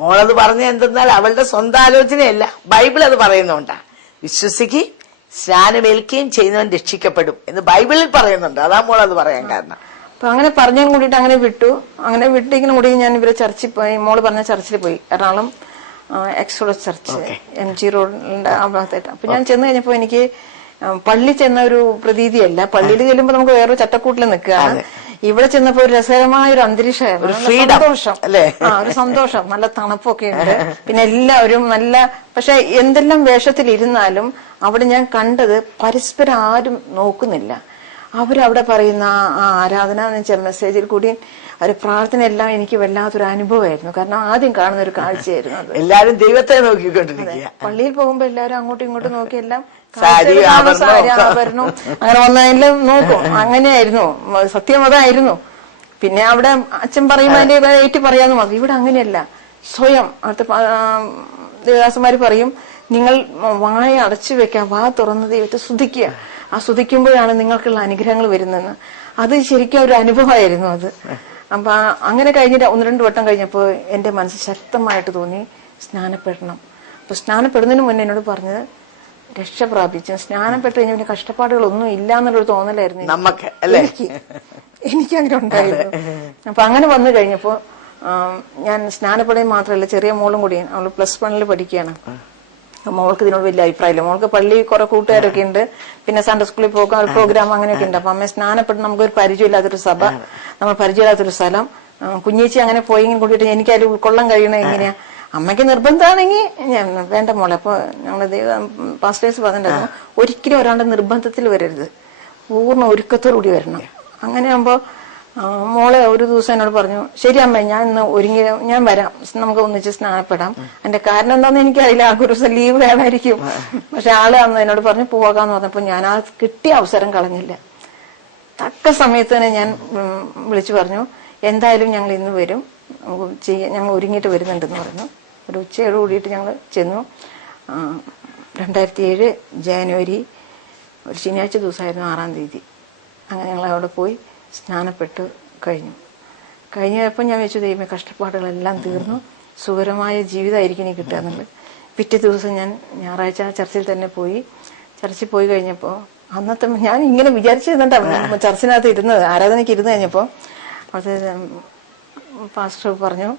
മോളത് പറഞ്ഞ എന്തെന്നാൽ അവളുടെ സ്വന്തം ആലോചനയല്ല, ബൈബിൾ അത് പറയുന്നുണ്ടാ. വിശ്വസിക്ക്, സ്നാനമേൽക്കുകയും ചെയ്യുന്നവൻ രക്ഷിക്കപ്പെടും എന്ന് ബൈബിളിൽ പറയുന്നുണ്ട്. അതാ മോളത് പറയാൻ കാരണം. അപ്പൊ അങ്ങനെ പറഞ്ഞും കൂടിയിട്ട് അങ്ങനെ വിട്ടു. അങ്ങനെ വിട്ടെങ്കിലും കൂടി ഞാൻ ഇവരെ ചർച്ചിൽ പോയി, മോള് പറഞ്ഞ ചർച്ചിൽ പോയി, എറണാകുളം എക്സോഡസ് ചർച്ച്, MG റോഡിന്റെ ആ ഭാഗത്തായിട്ട്. അപ്പൊ ഞാൻ ചെന്ന് കഴിഞ്ഞപ്പോ എനിക്ക് പള്ളി ചെന്ന ഒരു പ്രതീതിയല്ല. പള്ളിയിൽ ചെല്ലുമ്പോ നമുക്ക് വേറൊരു ചട്ടക്കൂട്ടിൽ നിൽക്കുകയാണ്. ഇവിടെ ചെന്നപ്പോ ഒരു രസകരമായ ഒരു അന്തരീക്ഷമായിരുന്നു, സന്തോഷം, ഒരു സന്തോഷം, നല്ല തണുപ്പൊക്കെ ഉണ്ട്. പിന്നെ എല്ലാവരും നല്ല, പക്ഷെ എന്തെല്ലാം വേഷത്തിലിരുന്നാലും അവിടെ ഞാൻ കണ്ടത് പരസ്പരം ആരും നോക്കുന്നില്ല. അവരവിടെ പറയുന്ന ആ ആരാധന എന്ന് വെച്ചാൽ മെസ്സേജിൽ കൂടി ഒരു പ്രാർത്ഥന എല്ലാം എനിക്ക് വല്ലാത്തൊരു അനുഭവമായിരുന്നു. കാരണം ആദ്യം കാണുന്ന ഒരു കാഴ്ചയായിരുന്നു അത്. എല്ലാരും ദൈവത്തെ നോക്കിക്കൊണ്ടിരിക്കുക. പള്ളിയിൽ പോകുമ്പോ എല്ലാരും അങ്ങോട്ടും ഇങ്ങോട്ടും നോക്കിയെല്ലാം സാരി ആഭരണം അങ്ങനെ വന്നതെല്ലാം നോക്കും. അങ്ങനെയായിരുന്നു, സത്യം അതായിരുന്നു. പിന്നെ അവിടെ അച്ഛൻ പറയുമ്പോ അതിന്റെ ഏറ്റു പറയാന്ന് പറഞ്ഞു. ഇവിടെ അങ്ങനെയല്ല, സ്വയം അടുത്ത ദേവദാസന്മാര് പറയും, നിങ്ങൾ വായ അടച്ചു വെക്കാൻ, വാ തുറന്ന് ദൈവത്തെ സ്തുതിക്കുക. ആ സ്തുതിക്കുമ്പോഴാണ് നിങ്ങൾക്കുള്ള അനുഗ്രഹങ്ങൾ വരുന്നതെന്ന്. അത് ശരിക്കും ഒരു അനുഭവമായിരുന്നു അത്. അപ്പൊ അങ്ങനെ കഴിഞ്ഞിട്ട് 1-2 വട്ടം കഴിഞ്ഞപ്പോ എന്റെ മനസ്സ് ശക്തമായിട്ട് തോന്നി സ്നാനപ്പെടണം. അപ്പൊ സ്നാനപ്പെടുന്നതിന് മുന്നേ എന്നോട് പറഞ്ഞത്, രക്ഷ പ്രാപിച്ചു, സ്നാനപ്പെട്ട് കഴിഞ്ഞ പിന്നെ കഷ്ടപ്പാടുകളൊന്നും ഇല്ല എന്നുള്ളൊരു തോന്നലായിരുന്നു നമുക്ക്. എനിക്ക് അങ്ങനെ ഉണ്ടായിരുന്നു. അപ്പൊ അങ്ങനെ വന്നു കഴിഞ്ഞപ്പോ ഞാൻ സ്നാനപ്പെടുകയും മാത്രമല്ല, ചെറിയ മോളും കൂടി, അവള് +1 പഠിക്കുകയാണ്. മോൾക്ക് ഇതിനോട് വലിയ അഭിപ്രായമില്ല. മോൾക്ക് പള്ളി കുറെ കൂട്ടുകാരൊക്കെ ഉണ്ട്, പിന്നെ സൺഡേ സ്കൂളിൽ പോകാൻ ഒരു പ്രോഗ്രാം അങ്ങനെയൊക്കെ ഉണ്ട്. അപ്പൊ അമ്മ സ്നാനപ്പെട്ട് നമുക്കൊരു പരിചയമില്ലാത്തൊരു സഭ, നമ്മൾ പരിചയമില്ലാത്തൊരു സ്ഥലം, കുഞ്ഞേച്ചി അങ്ങനെ പോയെങ്കിലും കൂട്ടിയിട്ട് എനിക്ക് അതിൽ ഉൾക്കൊള്ളാൻ കഴിയണ എങ്ങനെയാ? അമ്മയ്ക്ക് നിർബന്ധമാണെങ്കിൽ ഞാൻ വേണ്ട മോളെ. അപ്പൊ ഞങ്ങള് പാസ്റ്റേഴ്സ് പറഞ്ഞിട്ടുണ്ടായിരുന്നു, ഒരിക്കലും ഒരാളുടെ നിർബന്ധത്തിൽ വരരുത്, പൂർണ്ണ ഒരുക്കത്തോടുകൂടി വരണം. അങ്ങനെ ആകുമ്പോ മോളെ ഒരു ദിവസം എന്നോട് പറഞ്ഞു, ശരി അമ്മ, ഞാൻ ഇന്ന് ഒരുങ്ങി, ഞാൻ വരാം, നമുക്ക് ഒന്നിച്ച് സ്നാനപ്പെടാം. അതിന്റെ കാരണം എന്താണെന്ന് എനിക്കറിയില്ല, ആ ഒരു ദിവസം ലീവ് വേണമായിരിക്കും. പക്ഷെ ആള് അന്ന് എന്നോട് പറഞ്ഞു പോകാന്ന് പറഞ്ഞപ്പോ ഞാൻ ആ കിട്ടിയ അവസരം കളഞ്ഞില്ല. തക്ക സമയത്ത് തന്നെ ഞാൻ വിളിച്ചു പറഞ്ഞു, എന്തായാലും ഞങ്ങൾ ഇന്ന് വരും, ഞങ്ങൾ ഒരുങ്ങിയിട്ട് വരുന്നുണ്ടെന്ന് പറഞ്ഞു. ഒരു ഉച്ചയോട് കൂടിയിട്ട് ഞങ്ങൾ ചെന്നു. 2007 ജനുവരി ഒരു ശനിയാഴ്ച ദിവസമായിരുന്നു 6-ാം തീയതി. അങ്ങനെ ഞങ്ങൾ അവിടെ പോയി സ്നാനപ്പെട്ട് കഴിഞ്ഞപ്പോൾ ഞാൻ വെച്ചു, ദൈവമേ കഷ്ടപ്പാടുകളെല്ലാം തീർന്നു, സുഖകരമായ ജീവിതമായിരിക്കും എനിക്ക് കിട്ടുക എന്നുള്ളത്. പിറ്റേ ദിവസം ഞാൻ ഞായറാഴ്ച ചർച്ചിൽ തന്നെ പോയി. ചർച്ചിൽ പോയി കഴിഞ്ഞപ്പോൾ അന്നത്തെ ഞാൻ ഇങ്ങനെ വിചാരിച്ചിരുന്നുണ്ടാവും ചർച്ചിനകത്ത് ഇരുന്നത്, ആരാധനയ്ക്ക് ഇരുന്ന് കഴിഞ്ഞപ്പോൾ അവിടുത്തെ പാസ്റ്റർ പറഞ്ഞു,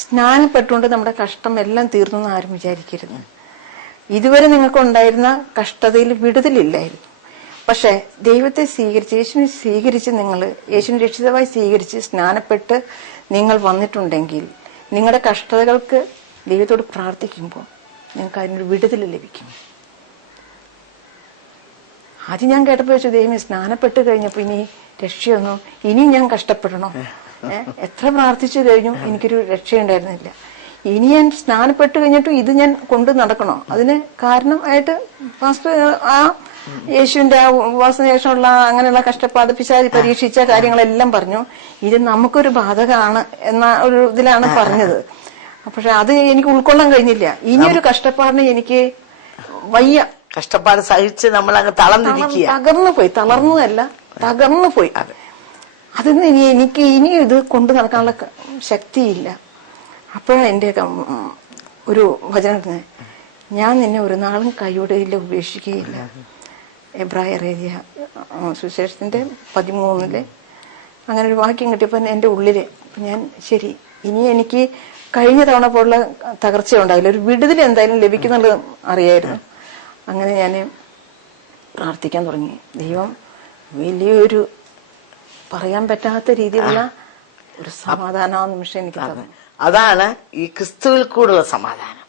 സ്നാനപ്പെട്ടുകൊണ്ട് നമ്മുടെ കഷ്ടം എല്ലാം തീർന്നു എന്ന് ആരും വിചാരിക്കരുത്. ഇതുവരെ നിങ്ങൾക്കുണ്ടായിരുന്ന കഷ്ടതയിൽ വിടുതലില്ലായിരുന്നു. പക്ഷെ ദൈവത്തെ സ്വീകരിച്ച്, യേശുവിനെ സ്വീകരിച്ച്, യേശുവിനെ രക്ഷിതാവായി സ്വീകരിച്ച് സ്നാനപ്പെട്ട് നിങ്ങൾ വന്നിട്ടുണ്ടെങ്കിൽ നിങ്ങളുടെ കഷ്ടതകൾക്ക് ദൈവത്തോട് പ്രാർത്ഥിക്കുമ്പോൾ നിങ്ങൾക്ക് അതിനൊരു വിടുതൽ ലഭിക്കും. ആദ്യം ഞാൻ കേട്ടപ്പോൾ വെച്ചു, ദൈവമേ സ്നാനപ്പെട്ട് കഴിഞ്ഞപ്പോൾ ഇനി രക്ഷയൊന്നും, ഇനിയും ഞാൻ കഷ്ടപ്പെടണോ? എത്ര പ്രാർത്ഥിച്ചു കഴിഞ്ഞു, എനിക്കൊരു രക്ഷയുണ്ടായിരുന്നില്ല. ഇനി ഞാൻ സ്നാനപ്പെട്ട് കഴിഞ്ഞിട്ടും ഇത് ഞാൻ കൊണ്ട് നടക്കണോ? അതിന് കാരണമായിട്ട് ഫസ്റ്റ് ആ യേശുവിന്റെ ആ ഉപവാസശേഷമുള്ള അങ്ങനെയുള്ള കഷ്ടപ്പാട്, പിശാചി പരീക്ഷിച്ച കാര്യങ്ങളെല്ലാം പറഞ്ഞു. ഇത് നമുക്കൊരു ബാധകമാണ് എന്ന ഒരു ഇതിലാണ് പറഞ്ഞത്. പക്ഷെ അത് എനിക്ക് ഉൾക്കൊള്ളാൻ കഴിഞ്ഞില്ല. ഇനിയൊരു കഷ്ടപ്പാടിന് എനിക്ക് വയ്യ. കഷ്ടപ്പാട് സഹിച്ച് നമ്മൾ അങ്ങ് തകർന്നു പോയി. തളർന്നതല്ല, തകർന്നു പോയി. അതിന് എനിക്ക് ഇനി ഇത് കൊണ്ടു നടക്കാനുള്ള ശക്തിയില്ല. അപ്പോഴാണ് എൻ്റെ ഒരു വചനം, ഞാൻ നിന്നെ ഒരു നാളും കൈവിടുകയില്ല, ഉപേക്ഷിക്കുകയില്ല. എബ്രായർ എഴുതിയ സുവിശേഷത്തിന്റെ 13 അങ്ങനെ ഒരു വാക്യം കിട്ടിയപ്പോൾ എൻ്റെ ഉള്ളില് ഞാൻ ശരി, ഇനി എനിക്ക് കഴിഞ്ഞ തവണ പോലുള്ള തകർച്ച ഉണ്ടാവില്ല, ഒരു വിടുതൽ എന്തായാലും ലഭിക്കുന്നുള്ളത് അറിയായിരുന്നു. അങ്ങനെ ഞാൻ പ്രാർത്ഥിക്കാൻ തുടങ്ങി. ദൈവം വലിയൊരു പറയാൻ പറ്റാത്ത രീതിയിലുള്ള ഒരു സമാധാന നിമിഷം എനിക്ക് തന്നു. അതാണ് ഈ ക്രിസ്തുവിൽ കൂടുള്ള സമാധാനം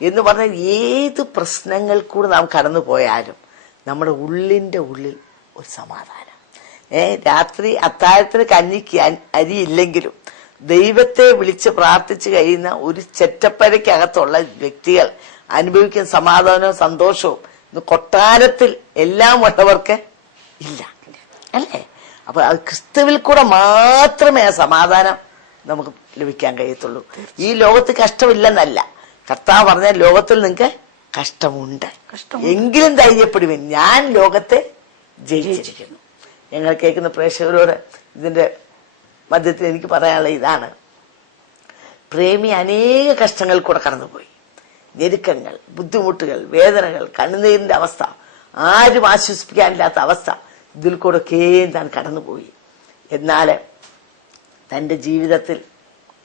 എന്ന് പറഞ്ഞാൽ. ഏത് പ്രശ്നങ്ങൾ കൂടെ നാം കടന്നു പോയാലും നമ്മുടെ ഉള്ളിന്റെ ഉള്ളിൽ ഒരു സമാധാനം. രാത്രി അത്താഴത്തിന് കഞ്ഞിക്ക് അരിയില്ലെങ്കിലും ദൈവത്തെ വിളിച്ച് പ്രാർത്ഥിച്ചു കഴിയുന്ന ഒരു ചെറ്റപ്പരയ്ക്കകത്തുള്ള വ്യക്തികൾ അനുഭവിക്കുന്ന സമാധാനവും സന്തോഷവും കൊട്ടാരത്തിൽ എല്ലാം ഉള്ളവർക്ക് ഇല്ല, അല്ലേ? അപ്പൊ അത് ക്രിസ്തുവിൽ കൂടെ മാത്രമേ ആ സമാധാനം നമുക്ക് ലഭിക്കാൻ കഴിയത്തുള്ളൂ. ഈ ലോകത്ത് കഷ്ടമില്ലെന്നല്ല, കർത്താവ് പറഞ്ഞ ലോകത്തിൽ നിങ്ങൾക്ക് കഷ്ടമുണ്ട്, എങ്കിലും ധൈര്യപ്പെടുവിൻ, ഞാൻ ലോകത്തെ ജയിച്ചിരിക്കുന്നു. ഞങ്ങൾ കേൾക്കുന്ന പ്രേക്ഷകരോട് ഇതിന്റെ മധ്യത്തിൽ എനിക്ക് പറയാനുള്ള ഇതാണ്, പ്രേമി അനേക കഷ്ടങ്ങൾ കൂടെ കടന്നുപോയി. ഞെരുക്കങ്ങൾ, ബുദ്ധിമുട്ടുകൾ, വേദനകൾ, കണ്ണുനീരിന്റെ അവസ്ഥ, ആരും ആശ്വസിപ്പിക്കാനില്ലാത്ത അവസ്ഥ, ഇതിൽ കൂടെയൊക്കെയും താൻ കടന്നുപോയി. എന്നാൽ തന്റെ ജീവിതത്തിൽ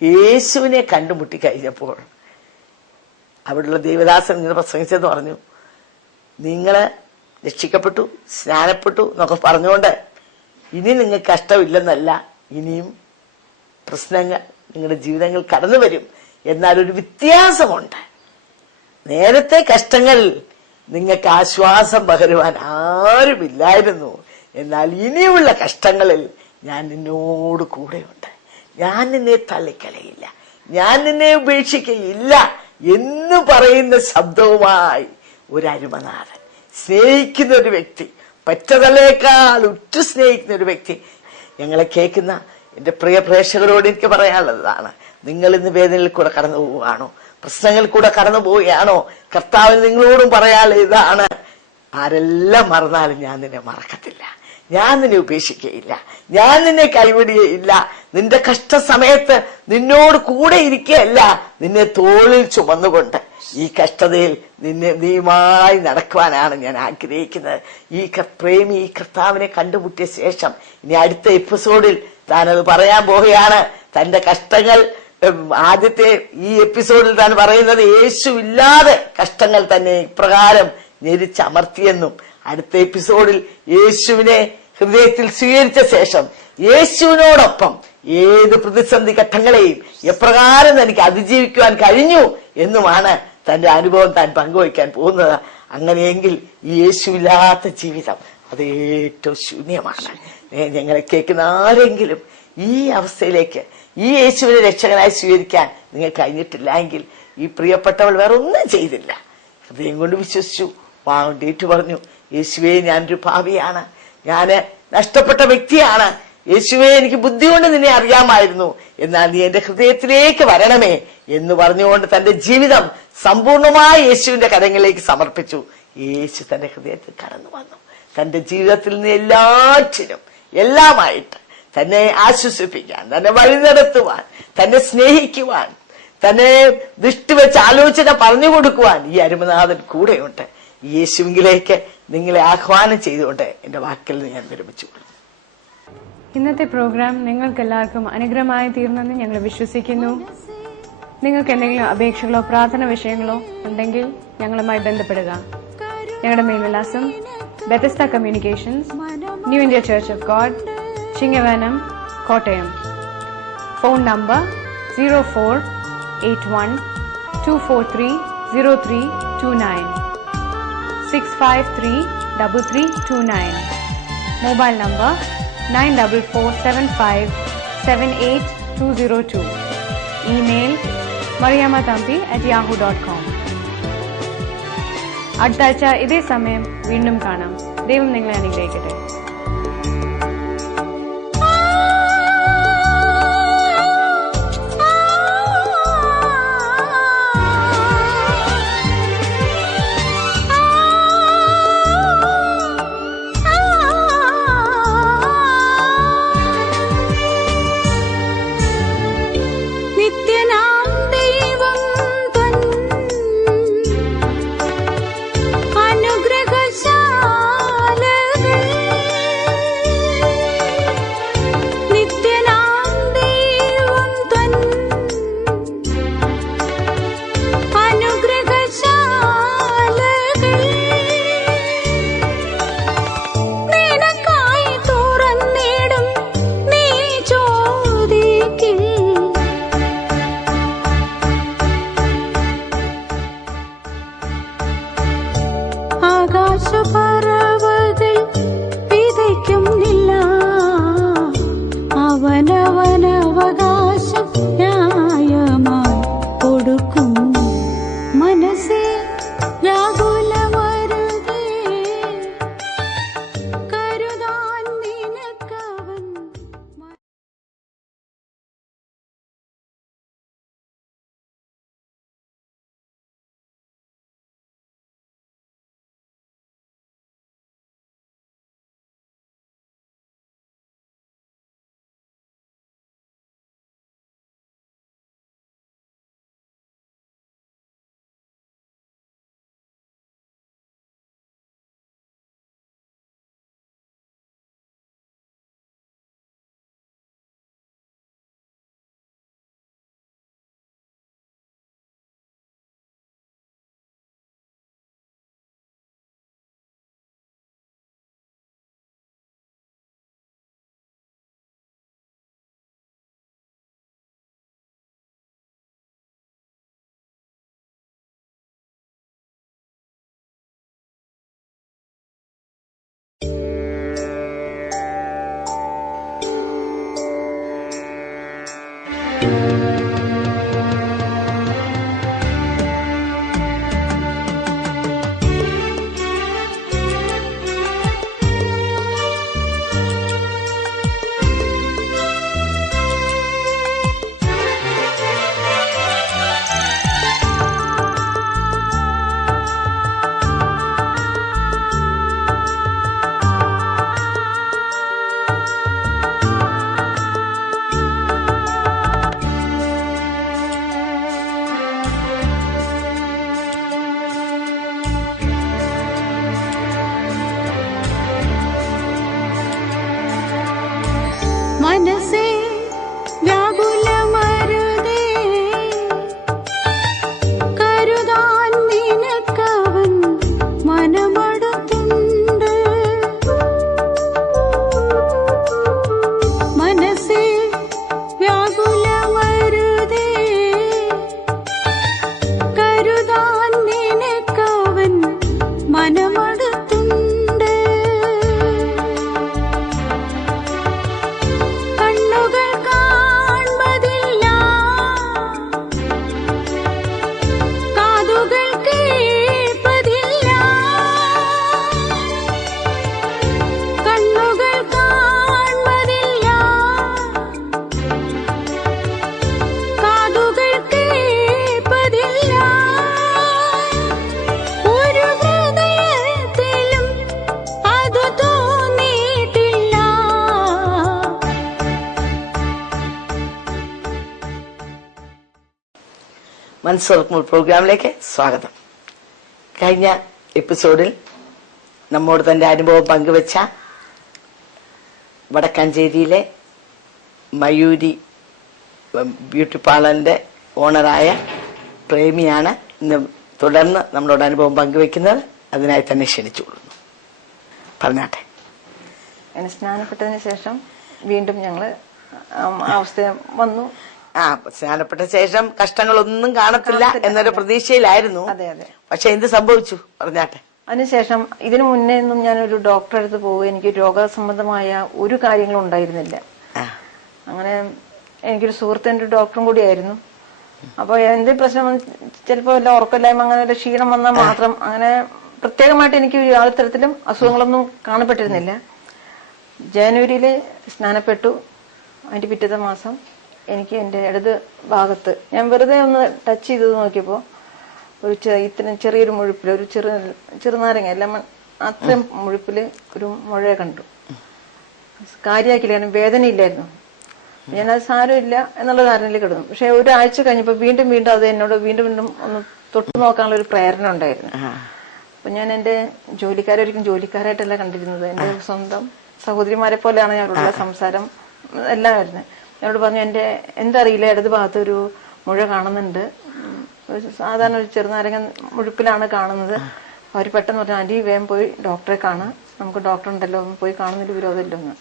യേശുവിനെ കണ്ടുമുട്ടി കഴിഞ്ഞപ്പോൾ അവിടെയുള്ള ദേവദാസൻ ഇങ്ങനെ പ്രസംഗിച്ചെന്ന് പറഞ്ഞു, നിങ്ങള് രക്ഷിക്കപ്പെട്ടു, സ്നാനപ്പെട്ടു എന്നൊക്കെ പറഞ്ഞുകൊണ്ട് ഇനി നിങ്ങൾക്ക് കഷ്ടമില്ലെന്നല്ല, ഇനിയും പ്രശ്നങ്ങൾ നിങ്ങളുടെ ജീവിതങ്ങൾ കടന്നു വരും. എന്നാൽ ഒരു വ്യത്യാസമുണ്ട്. നേരത്തെ കഷ്ടങ്ങളിൽ നിങ്ങൾക്ക് ആശ്വാസം പകരുവാൻ ആരുമില്ലായിരുന്നു. എന്നാൽ ഇനിയുള്ള കഷ്ടങ്ങളിൽ ഞാൻ നിന്നോട് കൂടെയുണ്ട്, ഞാൻ നിന്നെ തള്ളിക്കളയില്ല, ഞാൻ നിന്നെ ഉപേക്ഷിക്കയില്ല എന്ന് പറയുന്ന ശബ്ദവുമായി ഒരു അരുമനാഥൻ, സ്നേഹിക്കുന്ന ഒരു വ്യക്തി, പറ്റതലേക്കാൾ ഉറ്റു സ്നേഹിക്കുന്ന ഒരു വ്യക്തി. ഞങ്ങളെ കേൾക്കുന്ന എന്റെ പ്രിയ പ്രേക്ഷകരോട് എനിക്ക് പറയാനുള്ളതാണ്, നിങ്ങൾ ഇന്ന് വേദനയിൽ കൂടെ കടന്നു പോവുകയാണോ, പ്രശ്നങ്ങളിൽ കൂടെ കടന്നു പോവുകയാണോ, കർത്താവിന് നിങ്ങളോടും പറയാനുള്ള ഇതാണ്, ആരെല്ലാം മറന്നാലും ഞാൻ നിന്നെ മറക്കത്തില്ല, ഞാൻ നിന്നെ ഉപേക്ഷിക്കുകയില്ല, ഞാൻ നിന്നെ കൈവിടുകയില്ല. നിന്റെ കഷ്ടസമയത്ത് നിന്നോട് കൂടെ ഇരിക്കുകയല്ല, നിന്നെ തോളിൽ ചുമന്നുകൊണ്ട് ഈ കഷ്ടതയിൽ നീയുമായി നടക്കുവാനാണ് ഞാൻ ആഗ്രഹിക്കുന്നത്. ഈ പ്രേമി ഈ കർത്താവിനെ കണ്ടുമുട്ടിയ ശേഷം ഇനി അടുത്ത എപ്പിസോഡിൽ താനത് പറയാൻ പോവുകയാണ്. തന്റെ കഷ്ടങ്ങൾ ആദ്യത്തെ ഈ എപ്പിസോഡിൽ താൻ പറയുന്നത് യേശു ഇല്ലാതെ കഷ്ടങ്ങൾ തന്നെ ഇപ്രകാരം ഞെരിച്ചമർത്തിയെന്നും, അടുത്ത എപ്പിസോഡിൽ യേശുവിനെ ഹൃദയത്തിൽ സ്വീകരിച്ച ശേഷം യേശുവിനോടൊപ്പം ഏത് പ്രതിസന്ധി ഘട്ടങ്ങളെയും എപ്രകാരം തനിക്ക് അതിജീവിക്കുവാൻ കഴിഞ്ഞു എന്നുമാണ് തന്റെ അനുഭവം താൻ പങ്കുവയ്ക്കാൻ പോകുന്നത്. അങ്ങനെയെങ്കിൽ ഈ യേശുവില്ലാത്ത ജീവിതം അത് ഏറ്റവും ശൂന്യമാണ്. ഞങ്ങളെ കേൾക്കുന്ന ആരെങ്കിലും ഈ അവസ്ഥയിലേക്ക് ഈ യേശുവിനെ രക്ഷകനായി സ്വീകരിക്കാൻ നിങ്ങൾ കഴിഞ്ഞിട്ടില്ല എങ്കിൽ ഈ പ്രിയപ്പെട്ടവൾ വേറെ ഒന്നും ചെയ്തില്ല, ഹൃദയം കൊണ്ട് വിശ്വസിച്ചു, വാങ്ങും ഡേറ്റ് പറഞ്ഞു, യേശുവേ ഞാനൊരു പാപിയാണ്, ഞാന് നഷ്ടപ്പെട്ട വ്യക്തിയാണ്, യേശുവേ എനിക്ക് ബുദ്ധി കൊണ്ട് നിന്നെ അറിയാമായിരുന്നു, എന്നാൽ നീ എന്റെ ഹൃദയത്തിലേക്ക് വരണമേ എന്ന് പറഞ്ഞുകൊണ്ട് തന്റെ ജീവിതം സമ്പൂർണമായി യേശുവിന്റെ കരങ്ങളിലേക്ക് സമർപ്പിച്ചു. യേശു തന്റെ ഹൃദയത്തിൽ കടന്നു വന്നു. തന്റെ ജീവിതത്തിൽ നിന്ന് എല്ലാറ്റിനും എല്ലാമായിട്ട് തന്നെ ആശ്വസിപ്പിക്കാൻ, തന്നെ വഴി നടത്തുവാൻ, തന്നെ സ്നേഹിക്കുവാൻ, തന്നെ ദൃഷ്ടി വെച്ച് ആലോചന പറഞ്ഞു കൊടുക്കുവാൻ ഈ അരുമനാഥൻ കൂടെയുണ്ട്. യേശുവിലേക്ക് നിങ്ങളെ ആഹ്വാനം ചെയ്തുകൊണ്ട് എന്റെ വാക്കിൽ ഞാൻ വിരമിച്ചു. ഇന്നത്തെ പ്രോഗ്രാം നിങ്ങൾക്ക് എല്ലാവർക്കും അനുഗ്രഹമായി തീർന്നെന്ന് ഞങ്ങൾ വിശ്വസിക്കുന്നു. നിങ്ങൾക്ക് എന്തെങ്കിലും അപേക്ഷകളോ പ്രാർത്ഥന വിഷയങ്ങളോ ഉണ്ടെങ്കിൽ ഞങ്ങളുമായി ബന്ധപ്പെടുക. ഞങ്ങളുടെ മേൽവിലാസം Bethesda communications, New India Church of God, Chingavanam, Kottayam. Phone number 0481243039, 6533329. Mobile number 9447578202. Email mariamathampi@yahoo.com. അടുത്ത ആഴ്ച ഇതേ സമയം വീണ്ടും കാണാം. ദൈവം നിങ്ങളെ അനുഗ്രഹിക്കട്ടെ. ആകാശപറവകൾ വിതയ്ക്കുന്നില്ല, അവനവനവകാശം ന്യായമായി കൊടുക്കും. മനസ്സേ വ്യാകുലമരുതേ, കരുതാൻ നിനക്കവൻ. മനസ്സേ വ്യാകുലമരുതേ, കരുതാൻ നിനക്കവൻ മനമടുത്തുണ്ട്. മനസ്സേ വ്യാകുലമരുതേ, കരുതാൻ നിനക്കവൻ മനമടുത്തുണ്ട്. കണ്ണു മനസ്സുറക്കുമ്പോൾ പ്രോഗ്രാമിലേക്ക് സ്വാഗതം. കഴിഞ്ഞ എപ്പിസോഡിൽ നമ്മോട് തന്റെ അനുഭവം പങ്കുവച്ച വടക്കാഞ്ചേരിയിലെ മയൂരി ബ്യൂട്ടി പാർലറിന്റെ ഓണറായ പ്രേമിയാണ് ഇന്ന് തുടർന്ന് നമ്മളോട് അനുഭവം പങ്കുവെക്കുന്നത്. അതിനായി തന്നെ ക്ഷണിച്ചുകൊള്ളുന്നു. പറഞ്ഞാട്ടെ. അങ്ങനെ സ്നാനപ്പെട്ടതിന് ശേഷം വീണ്ടും ഞങ്ങള് അവസ്ഥ വന്നു. സ്നാനപ്പെട്ട ശേഷം കഷ്ടങ്ങളൊന്നും കാണത്തില്ല എന്നൊരു പ്രതീക്ഷയിലായിരുന്നു. അതെ അതെ. പക്ഷെ എന്ത് സംഭവിച്ചു പറഞ്ഞാട്ടെ. അതിനുശേഷം ഇതിനു മുന്നേ ഒന്നും ഞാനൊരു ഡോക്ടറെ അടുത്ത് പോകുക, എനിക്ക് രോഗസംബന്ധമായ ഒരു കാര്യങ്ങളും ഉണ്ടായിരുന്നില്ല. അങ്ങനെ എനിക്കൊരു സുഹൃത്തിന്റെ ഡോക്ടറും കൂടിയായിരുന്നു. അപ്പൊ എന്ത് പ്രശ്നം ചിലപ്പോ വല്ല ഉറക്കമില്ലായ്മ അങ്ങനെ ഒരു ക്ഷീണം വന്നാൽ മാത്രം, അങ്ങനെ പ്രത്യേകമായിട്ട് എനിക്ക് യാതൊരു തരത്തിലും അസുഖങ്ങളൊന്നും കാണപ്പെട്ടിരുന്നില്ല. ജനുവരിയില് സ്നാനപ്പെട്ടു. അതിന്റെ പിറ്റത്തെ മാസം എനിക്ക് എന്റെ ഇടത് ഭാഗത്ത് ഞാൻ വെറുതെ ഒന്ന് ടച്ച് ചെയ്ത് നോക്കിയപ്പോ ഒരു ഇത്രയും ചെറിയൊരു മുഴുപ്പില് ഒരു ചെറുനാരങ്ങ ലെമൺ അത്രയും മുഴുപ്പില് ഒരു മുഴ കണ്ടു. കാര്യമാക്കില്ല, വേദനയില്ലായിരുന്നു. ഞാനത് സാരമില്ല എന്നുള്ള ധാരണയിൽ കിടന്നു. പക്ഷെ ഒരാഴ്ച കഴിഞ്ഞപ്പോ വീണ്ടും അത് എന്നോട് വീണ്ടും ഒന്ന് തൊട്ടു നോക്കാനുള്ള ഒരു പ്രേരണ ഉണ്ടായിരുന്നു. അപ്പൊ ഞാൻ എന്റെ ഒരിക്കലും ജോലിക്കാരായിട്ടല്ല കണ്ടിരുന്നത്, എന്റെ സ്വന്തം സഹോദരിമാരെ പോലെയാണ് ഞങ്ങളുടെ സംസാരം എല്ലാം വരുന്നത്. എന്നോട് പറഞ്ഞു, എന്റെ എന്തറിയില്ല ഇടത് ഭാഗത്ത് ഒരു മുഴ കാണുന്നുണ്ട്, സാധാരണ ഒരു ചെറുനാരങ്ങ മുഴുപ്പിലാണ് കാണുന്നത്. അവർ പെട്ടെന്ന് പറഞ്ഞു, ആന്റി വേഗം പോയി ഡോക്ടറെ കാണാം, നമുക്ക് ഡോക്ടർ ഉണ്ടല്ലോ, ഒന്ന് പോയി കാണുന്നതിൽ വിരോധമില്ല ഒന്ന്.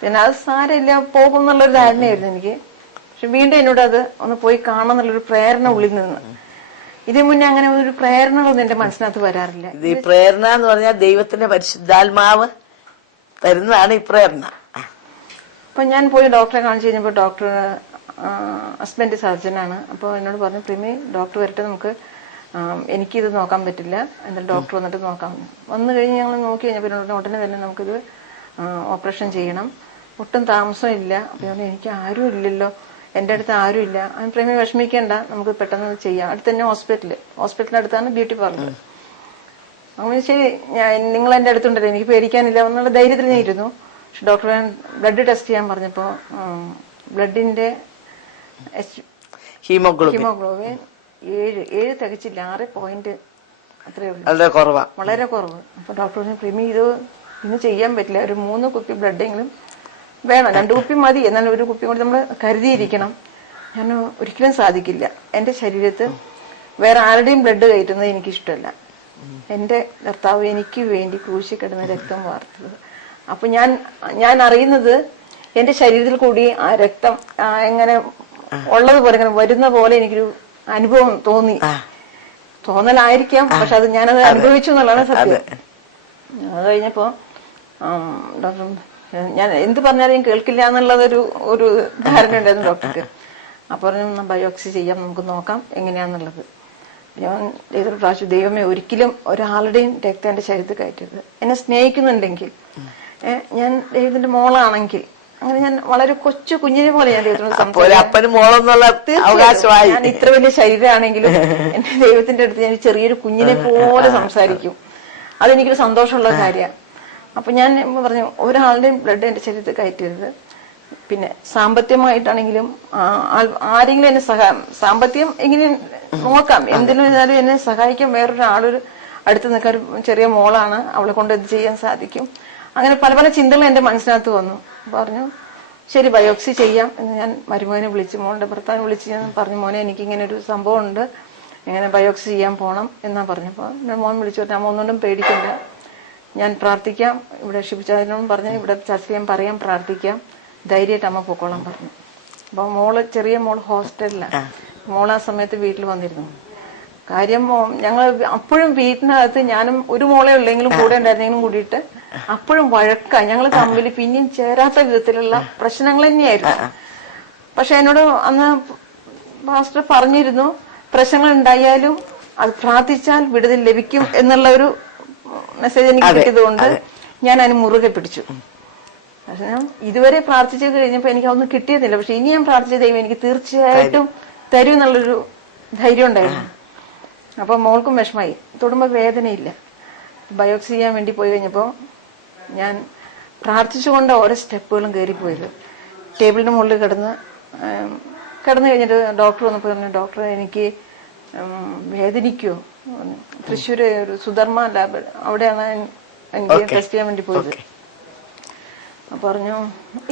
പിന്നെ അത് സാരമില്ല പോകും എന്നുള്ളൊരു ധാരണയായിരുന്നു എനിക്ക്. പക്ഷെ വീണ്ടും എന്നോട് അത് ഒന്ന് പോയി കാണണം എന്നുള്ളൊരു പ്രേരണ ഉള്ളിൽ നിന്ന്. ഇതിനു മുന്നേ അങ്ങനെ ഒരു പ്രേരണകളൊന്നും എന്റെ മനസ്സിനകത്ത് വരാറില്ല. ഈ പ്രേരണ എന്ന് പറഞ്ഞാൽ ദൈവത്തിന്റെ പരിശുദ്ധാത്മാവ് തരുന്നതാണ് ഈ പ്രേരണ. അപ്പൊ ഞാൻ പോയി ഡോക്ടറെ കാണിച്ചു കഴിഞ്ഞപ്പോ ഡോക്ടർ ഹസ്ബൻഡ് സർജനാണ്. അപ്പൊ എന്നോട് പറഞ്ഞു, പ്രിമി ഡോക്ടർ വരട്ടെ, നമുക്ക് എനിക്കിത് നോക്കാൻ പറ്റില്ല, എന്തായാലും ഡോക്ടർ വന്നിട്ട് നോക്കാം. വന്നു കഴിഞ്ഞ് ഞങ്ങൾ നോക്കി കഴിഞ്ഞപ്പോൾ ഉടനെ തന്നെ നമുക്കിത് ഓപ്പറേഷൻ ചെയ്യണം, ഒട്ടും താമസം ഇല്ല. അപ്പൊ എനിക്ക് ആരും ഇല്ലല്ലോ, എന്റെ അടുത്ത് ആരും ഇല്ല, അതിന് പ്രേമി വിഷമിക്കേണ്ട, നമുക്ക് പെട്ടെന്ന് ചെയ്യാം. അടുത്ത് തന്നെ ഹോസ്പിറ്റലിനടുത്താണ് ബ്യൂട്ടി പാർലർ. അങ്ങനെ ശരി, നിങ്ങൾ എന്റെ അടുത്തുണ്ടല്ലോ, എനിക്ക് പേടിക്കാനില്ല എന്നുള്ള ധൈര്യത്തിൽ ഞാൻ ഇരുന്നു. പക്ഷെ ഡോക്ടറെ ബ്ലഡ് ടെസ്റ്റ് ചെയ്യാൻ പറഞ്ഞപ്പോ ബ്ലഡിന്റെ ഹീമോഗ്ലോബിൻ 7 തികച്ചില്ല, 6 അത്രയേ ഉള്ളൂ, വളരെ കുറവ്. അപ്പൊ ഡോക്ടർ പറഞ്ഞു, പ്രിമി ഇത് ഇന്ന് ചെയ്യാൻ പറ്റില്ല, ഒരു 3 കുപ്പി ബ്ലഡെങ്കിലും വേണം, 2 കുപ്പി മതി, എന്നാലും ഒരു കുപ്പി കൂടി നമ്മൾ കരുതിയിരിക്കണം. ഞാൻ ഒരിക്കലും സാധിക്കില്ല, എന്റെ ശരീരത്ത് വേറെ ആരുടെയും ബ്ലഡ് കയറ്റുന്നത് എനിക്കിഷ്ടമല്ല. എന്റെ കർത്താവ് എനിക്ക് വേണ്ടി ക്രൂശിൽ കിടന്ന രക്തം വാർത്തത്. അപ്പൊ ഞാൻ അറിയുന്നത് എന്റെ ശരീരത്തിൽ കൂടി ആ രക്തം എങ്ങനെ ഉള്ളതുപോലെ ഇങ്ങനെ വരുന്ന പോലെ എനിക്കൊരു അനുഭവം തോന്നലായിരിക്കാം, പക്ഷെ അത് ഞാനത് അനുഭവിച്ചു എന്നുള്ളതാണ് സത്യം. അത് കഴിഞ്ഞപ്പോ ഡോക്ടർ ഞാൻ എന്ത് പറഞ്ഞാലും കേൾക്കില്ല എന്നുള്ളതൊരു ധാരണ ഉണ്ടായിരുന്നു ഡോക്ടർക്ക്. അപ്പൊ പറഞ്ഞു, ബയോപ്സി ചെയ്യാം, നമുക്ക് നോക്കാം എങ്ങനെയാന്നുള്ളത്. ഞാൻ ഏതൊരു പ്രാവശ്യം, ദൈവമേ ഒരിക്കലും ഒരാളുടെയും രക്തം എന്റെ ശരീരത്തിൽ കയറ്റരുത്, എന്നെ സ്നേഹിക്കുന്നുണ്ടെങ്കിൽ, ഞാൻ ദൈവത്തിന്റെ മോളാണെങ്കിൽ, അങ്ങനെ ഞാൻ വളരെ കുഞ്ഞിനെ പോലെ ഞാൻ ദൈവത്തിനോട് സംസാരിക്കും. ഞാൻ ഇത്ര വലിയ ശരീരമാണെങ്കിലും എന്റെ ദൈവത്തിന്റെ അടുത്ത് ഞാൻ ചെറിയൊരു കുഞ്ഞിനെ പോലെ സംസാരിക്കും. അതെനിക്കൊരു സന്തോഷമുള്ള കാര്യമാണ്. അപ്പൊ ഞാൻ പറഞ്ഞു, ഒരാളുടെയും ബ്ലഡ് എന്റെ ശരീരത്തിൽ കയറ്റരുത്. പിന്നെ സാമ്പത്തികമായിട്ടാണെങ്കിലും ആരെങ്കിലും എന്നെ സാമ്പത്തികം എങ്ങനെ നോക്കാം, എന്തിനും ഇരുന്നാലും എന്നെ സഹായിക്കാൻ വേറൊരാളൊരു അടുത്ത് നിൽക്കാൻ, ചെറിയ മോളാണ്, അവളെ കൊണ്ട് ഇത് ചെയ്യാൻ സാധിക്കും. അങ്ങനെ പല ചിന്തകളും എന്റെ മനസ്സിനകത്ത് വന്നു. പറഞ്ഞു, ശരി ബയോപ്സി ചെയ്യാം എന്ന് ഞാൻ മരുമകനെ വിളിച്ചു, മോളുടെ ഭർത്താവിനെ വിളിച്ച് ഞാൻ പറഞ്ഞു, മോനെ എനിക്കിങ്ങനെ ഒരു സംഭവം ഉണ്ട്, ഇങ്ങനെ ബയോപ്സി ചെയ്യാൻ പോണം എന്നാ പറഞ്ഞപ്പോ മോൻ വിളിച്ചു പറഞ്ഞു, അമ്മ ഒന്നുകൊണ്ടും പേടിക്കണ്ട, ഞാൻ പ്രാർത്ഥിക്കാം, ഇവിടെ ഷിബിച്ചാരനോടും പറഞ്ഞ് ഇവിടെ ചർച്ച ചെയ്യാൻ പറയാം, പ്രാർത്ഥിക്കാം, ധൈര്യമായിട്ട് അമ്മ പൊക്കോളാൻ പറഞ്ഞു. അപ്പൊ ചെറിയ മോൾ ഹോസ്റ്റലിലാണ്, മോൾ ആ സമയത്ത് വീട്ടിൽ വന്നിരുന്നു. കാര്യം ഞങ്ങൾ അപ്പോഴും വീട്ടിനകത്ത് ഞാനും ഒരു മോളെ ഉള്ളെങ്കിലും കൂടെ ഉണ്ടായിരുന്നെങ്കിലും കൂടിയിട്ട് അപ്പോഴും വഴക്ക, ഞങ്ങൾ തമ്മിൽ പിന്നെയും ചേരാത്ത വിധത്തിലുള്ള പ്രശ്നങ്ങൾ തന്നെയായിരുന്നു. പക്ഷെ എന്നോട് അന്ന് പാസ്റ്റർ പറഞ്ഞിരുന്നു, പ്രശ്നങ്ങൾ ഉണ്ടായാലും അത് പ്രാർത്ഥിച്ചാൽ വിടുതൽ ലഭിക്കും എന്നുള്ള ഒരു മെസ്സേജ് എനിക്ക് കിട്ടിയതുകൊണ്ട് ഞാൻ അതിന് മുറുകെ പിടിച്ചു. പക്ഷെ ഞാൻ ഇതുവരെ പ്രാർത്ഥിച്ചു കഴിഞ്ഞപ്പോ എനിക്ക് അതൊന്നും കിട്ടിയതില്ല. പക്ഷെ ഇനി ഞാൻ പ്രാർത്ഥിച്ച ദൈവം എനിക്ക് തീർച്ചയായിട്ടും തരും എന്നുള്ളൊരു ധൈര്യം ഉണ്ടായിരുന്നു. അപ്പൊ മോൾക്കും വിഷമായി, തൊടുമ്പോ വേദനയില്ല. ബയോപ്സി ചെയ്യാൻ വേണ്ടി പോയി കഴിഞ്ഞപ്പോ ഞാൻ പ്രാർത്ഥിച്ചുകൊണ്ട് ഓരോ സ്റ്റെപ്പുകളും കയറിപ്പോയത്. ടേബിളിന്റെ മുകളിൽ കിടന്നു കഴിഞ്ഞിട്ട് ഡോക്ടർ വന്നപ്പോൾ പറഞ്ഞു, ഡോക്ടർ എനിക്ക് വേദനിക്കോ? തൃശ്ശൂര് ഒരു സുധർമ്മ ലാബ്, അവിടെയാണ് എനിക്ക് ടെസ്റ്റ് ചെയ്യാൻ വേണ്ടി പോയത്. പറഞ്ഞു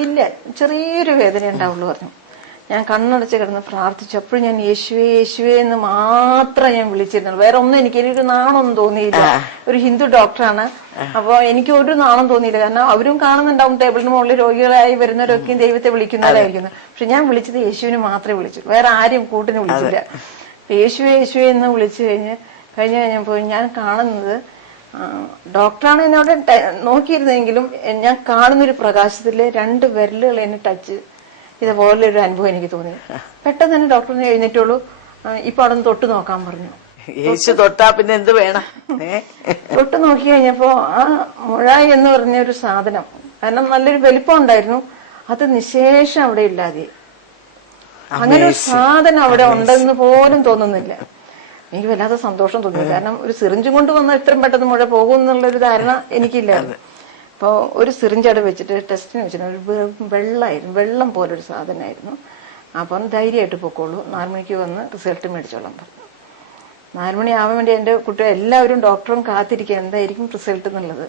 ഇല്ല, ചെറിയൊരു വേദന ഉണ്ടാവുള്ളൂ പറഞ്ഞു. ഞാൻ കണ്ണടച്ച് കിടന്ന് പ്രാർത്ഥിച്ചു. അപ്പോഴും ഞാൻ യേശുവേ യേശുവേ എന്ന് മാത്രം ഞാൻ വിളിച്ചിരുന്നുള്ളൂ. വേറെ ഒന്നും എനിക്കൊരു നാണമൊന്നും തോന്നിയില്ല. ഒരു ഹിന്ദു ഡോക്ടറാണ്, അപ്പൊ എനിക്ക് ഒരു നാണം തോന്നിയില്ല. കാരണം അവരും കാണുന്നുണ്ടാവും ടേബിളിന് മുകളിൽ രോഗികളായി വരുന്നവരൊക്കെയും ദൈവത്തെ വിളിക്കുന്നവരായിരിക്കുന്നത്. പക്ഷെ ഞാൻ വിളിച്ചത് യേശുവിനെ മാത്രമേ വിളിച്ചു, വേറെ ആരെയും കൂട്ടിന് വിളിച്ചില്ല. യേശുവേ യേശുവേ എന്ന് വിളിച്ചു കഴിഞ്ഞപ്പോൾ ഞാൻ കാണുന്നത്, ഡോക്ടറാണ് എന്നോട് നോക്കിയിരുന്നെങ്കിലും ഞാൻ കാണുന്നൊരു പ്രകാശത്തില് 2 വിരലുകൾ എന്നെ ടച്ച് ഇതുപോലെ ഒരു അനുഭവം എനിക്ക് തോന്നി. പെട്ടെന്ന് തന്നെ ഡോക്ടറിനെ എഴുന്നേറ്റുള്ളൂ, ഇപ്പൊ അവിടെ നിന്ന് തൊട്ട് നോക്കാൻ പറഞ്ഞു. യേശു തൊട്ടാ പിന്നെ എന്ത് വേണം? തൊട്ട് നോക്കി കഴിഞ്ഞപ്പോ ആ മുഴായി എന്ന് പറഞ്ഞ ഒരു സാധനം, കാരണം നല്ലൊരു വലിപ്പം ഉണ്ടായിരുന്നു, അത് നിശേഷം അവിടെ ഇല്ലാതെ. അങ്ങനെ ഒരു സാധനം അവിടെ ഉണ്ടെന്ന് പോലും തോന്നുന്നില്ല. എനിക്ക് വല്ലാത്ത സന്തോഷം തോന്നി. കാരണം ഒരു സിറിഞ്ചും കൊണ്ട് വന്നാൽ ഇത്രയും പെട്ടെന്ന് മുഴ പോകും എന്നുള്ളൊരു ധാരണ എനിക്കില്ലായിരുന്നു. അപ്പോൾ ഒരു സിറിഞ്ച് അവിടെ വെച്ചിട്ട് ടെസ്റ്റിന് വെച്ചിട്ട് ഒരു വെള്ളമായിരുന്നു, വെള്ളം പോലൊരു സാധനമായിരുന്നു. അപ്പം ധൈര്യമായിട്ട് പൊക്കോളൂ, 4 മണിക്ക് വന്ന് റിസൾട്ട് മേടിച്ചോളാം പറഞ്ഞു. 4 മണി ആവാൻ വേണ്ടി എൻ്റെ കുട്ടികൾ എല്ലാവരും ഡോക്ടറും കാത്തിരിക്കുക എന്തായിരിക്കും റിസൾട്ട് എന്നുള്ളത്.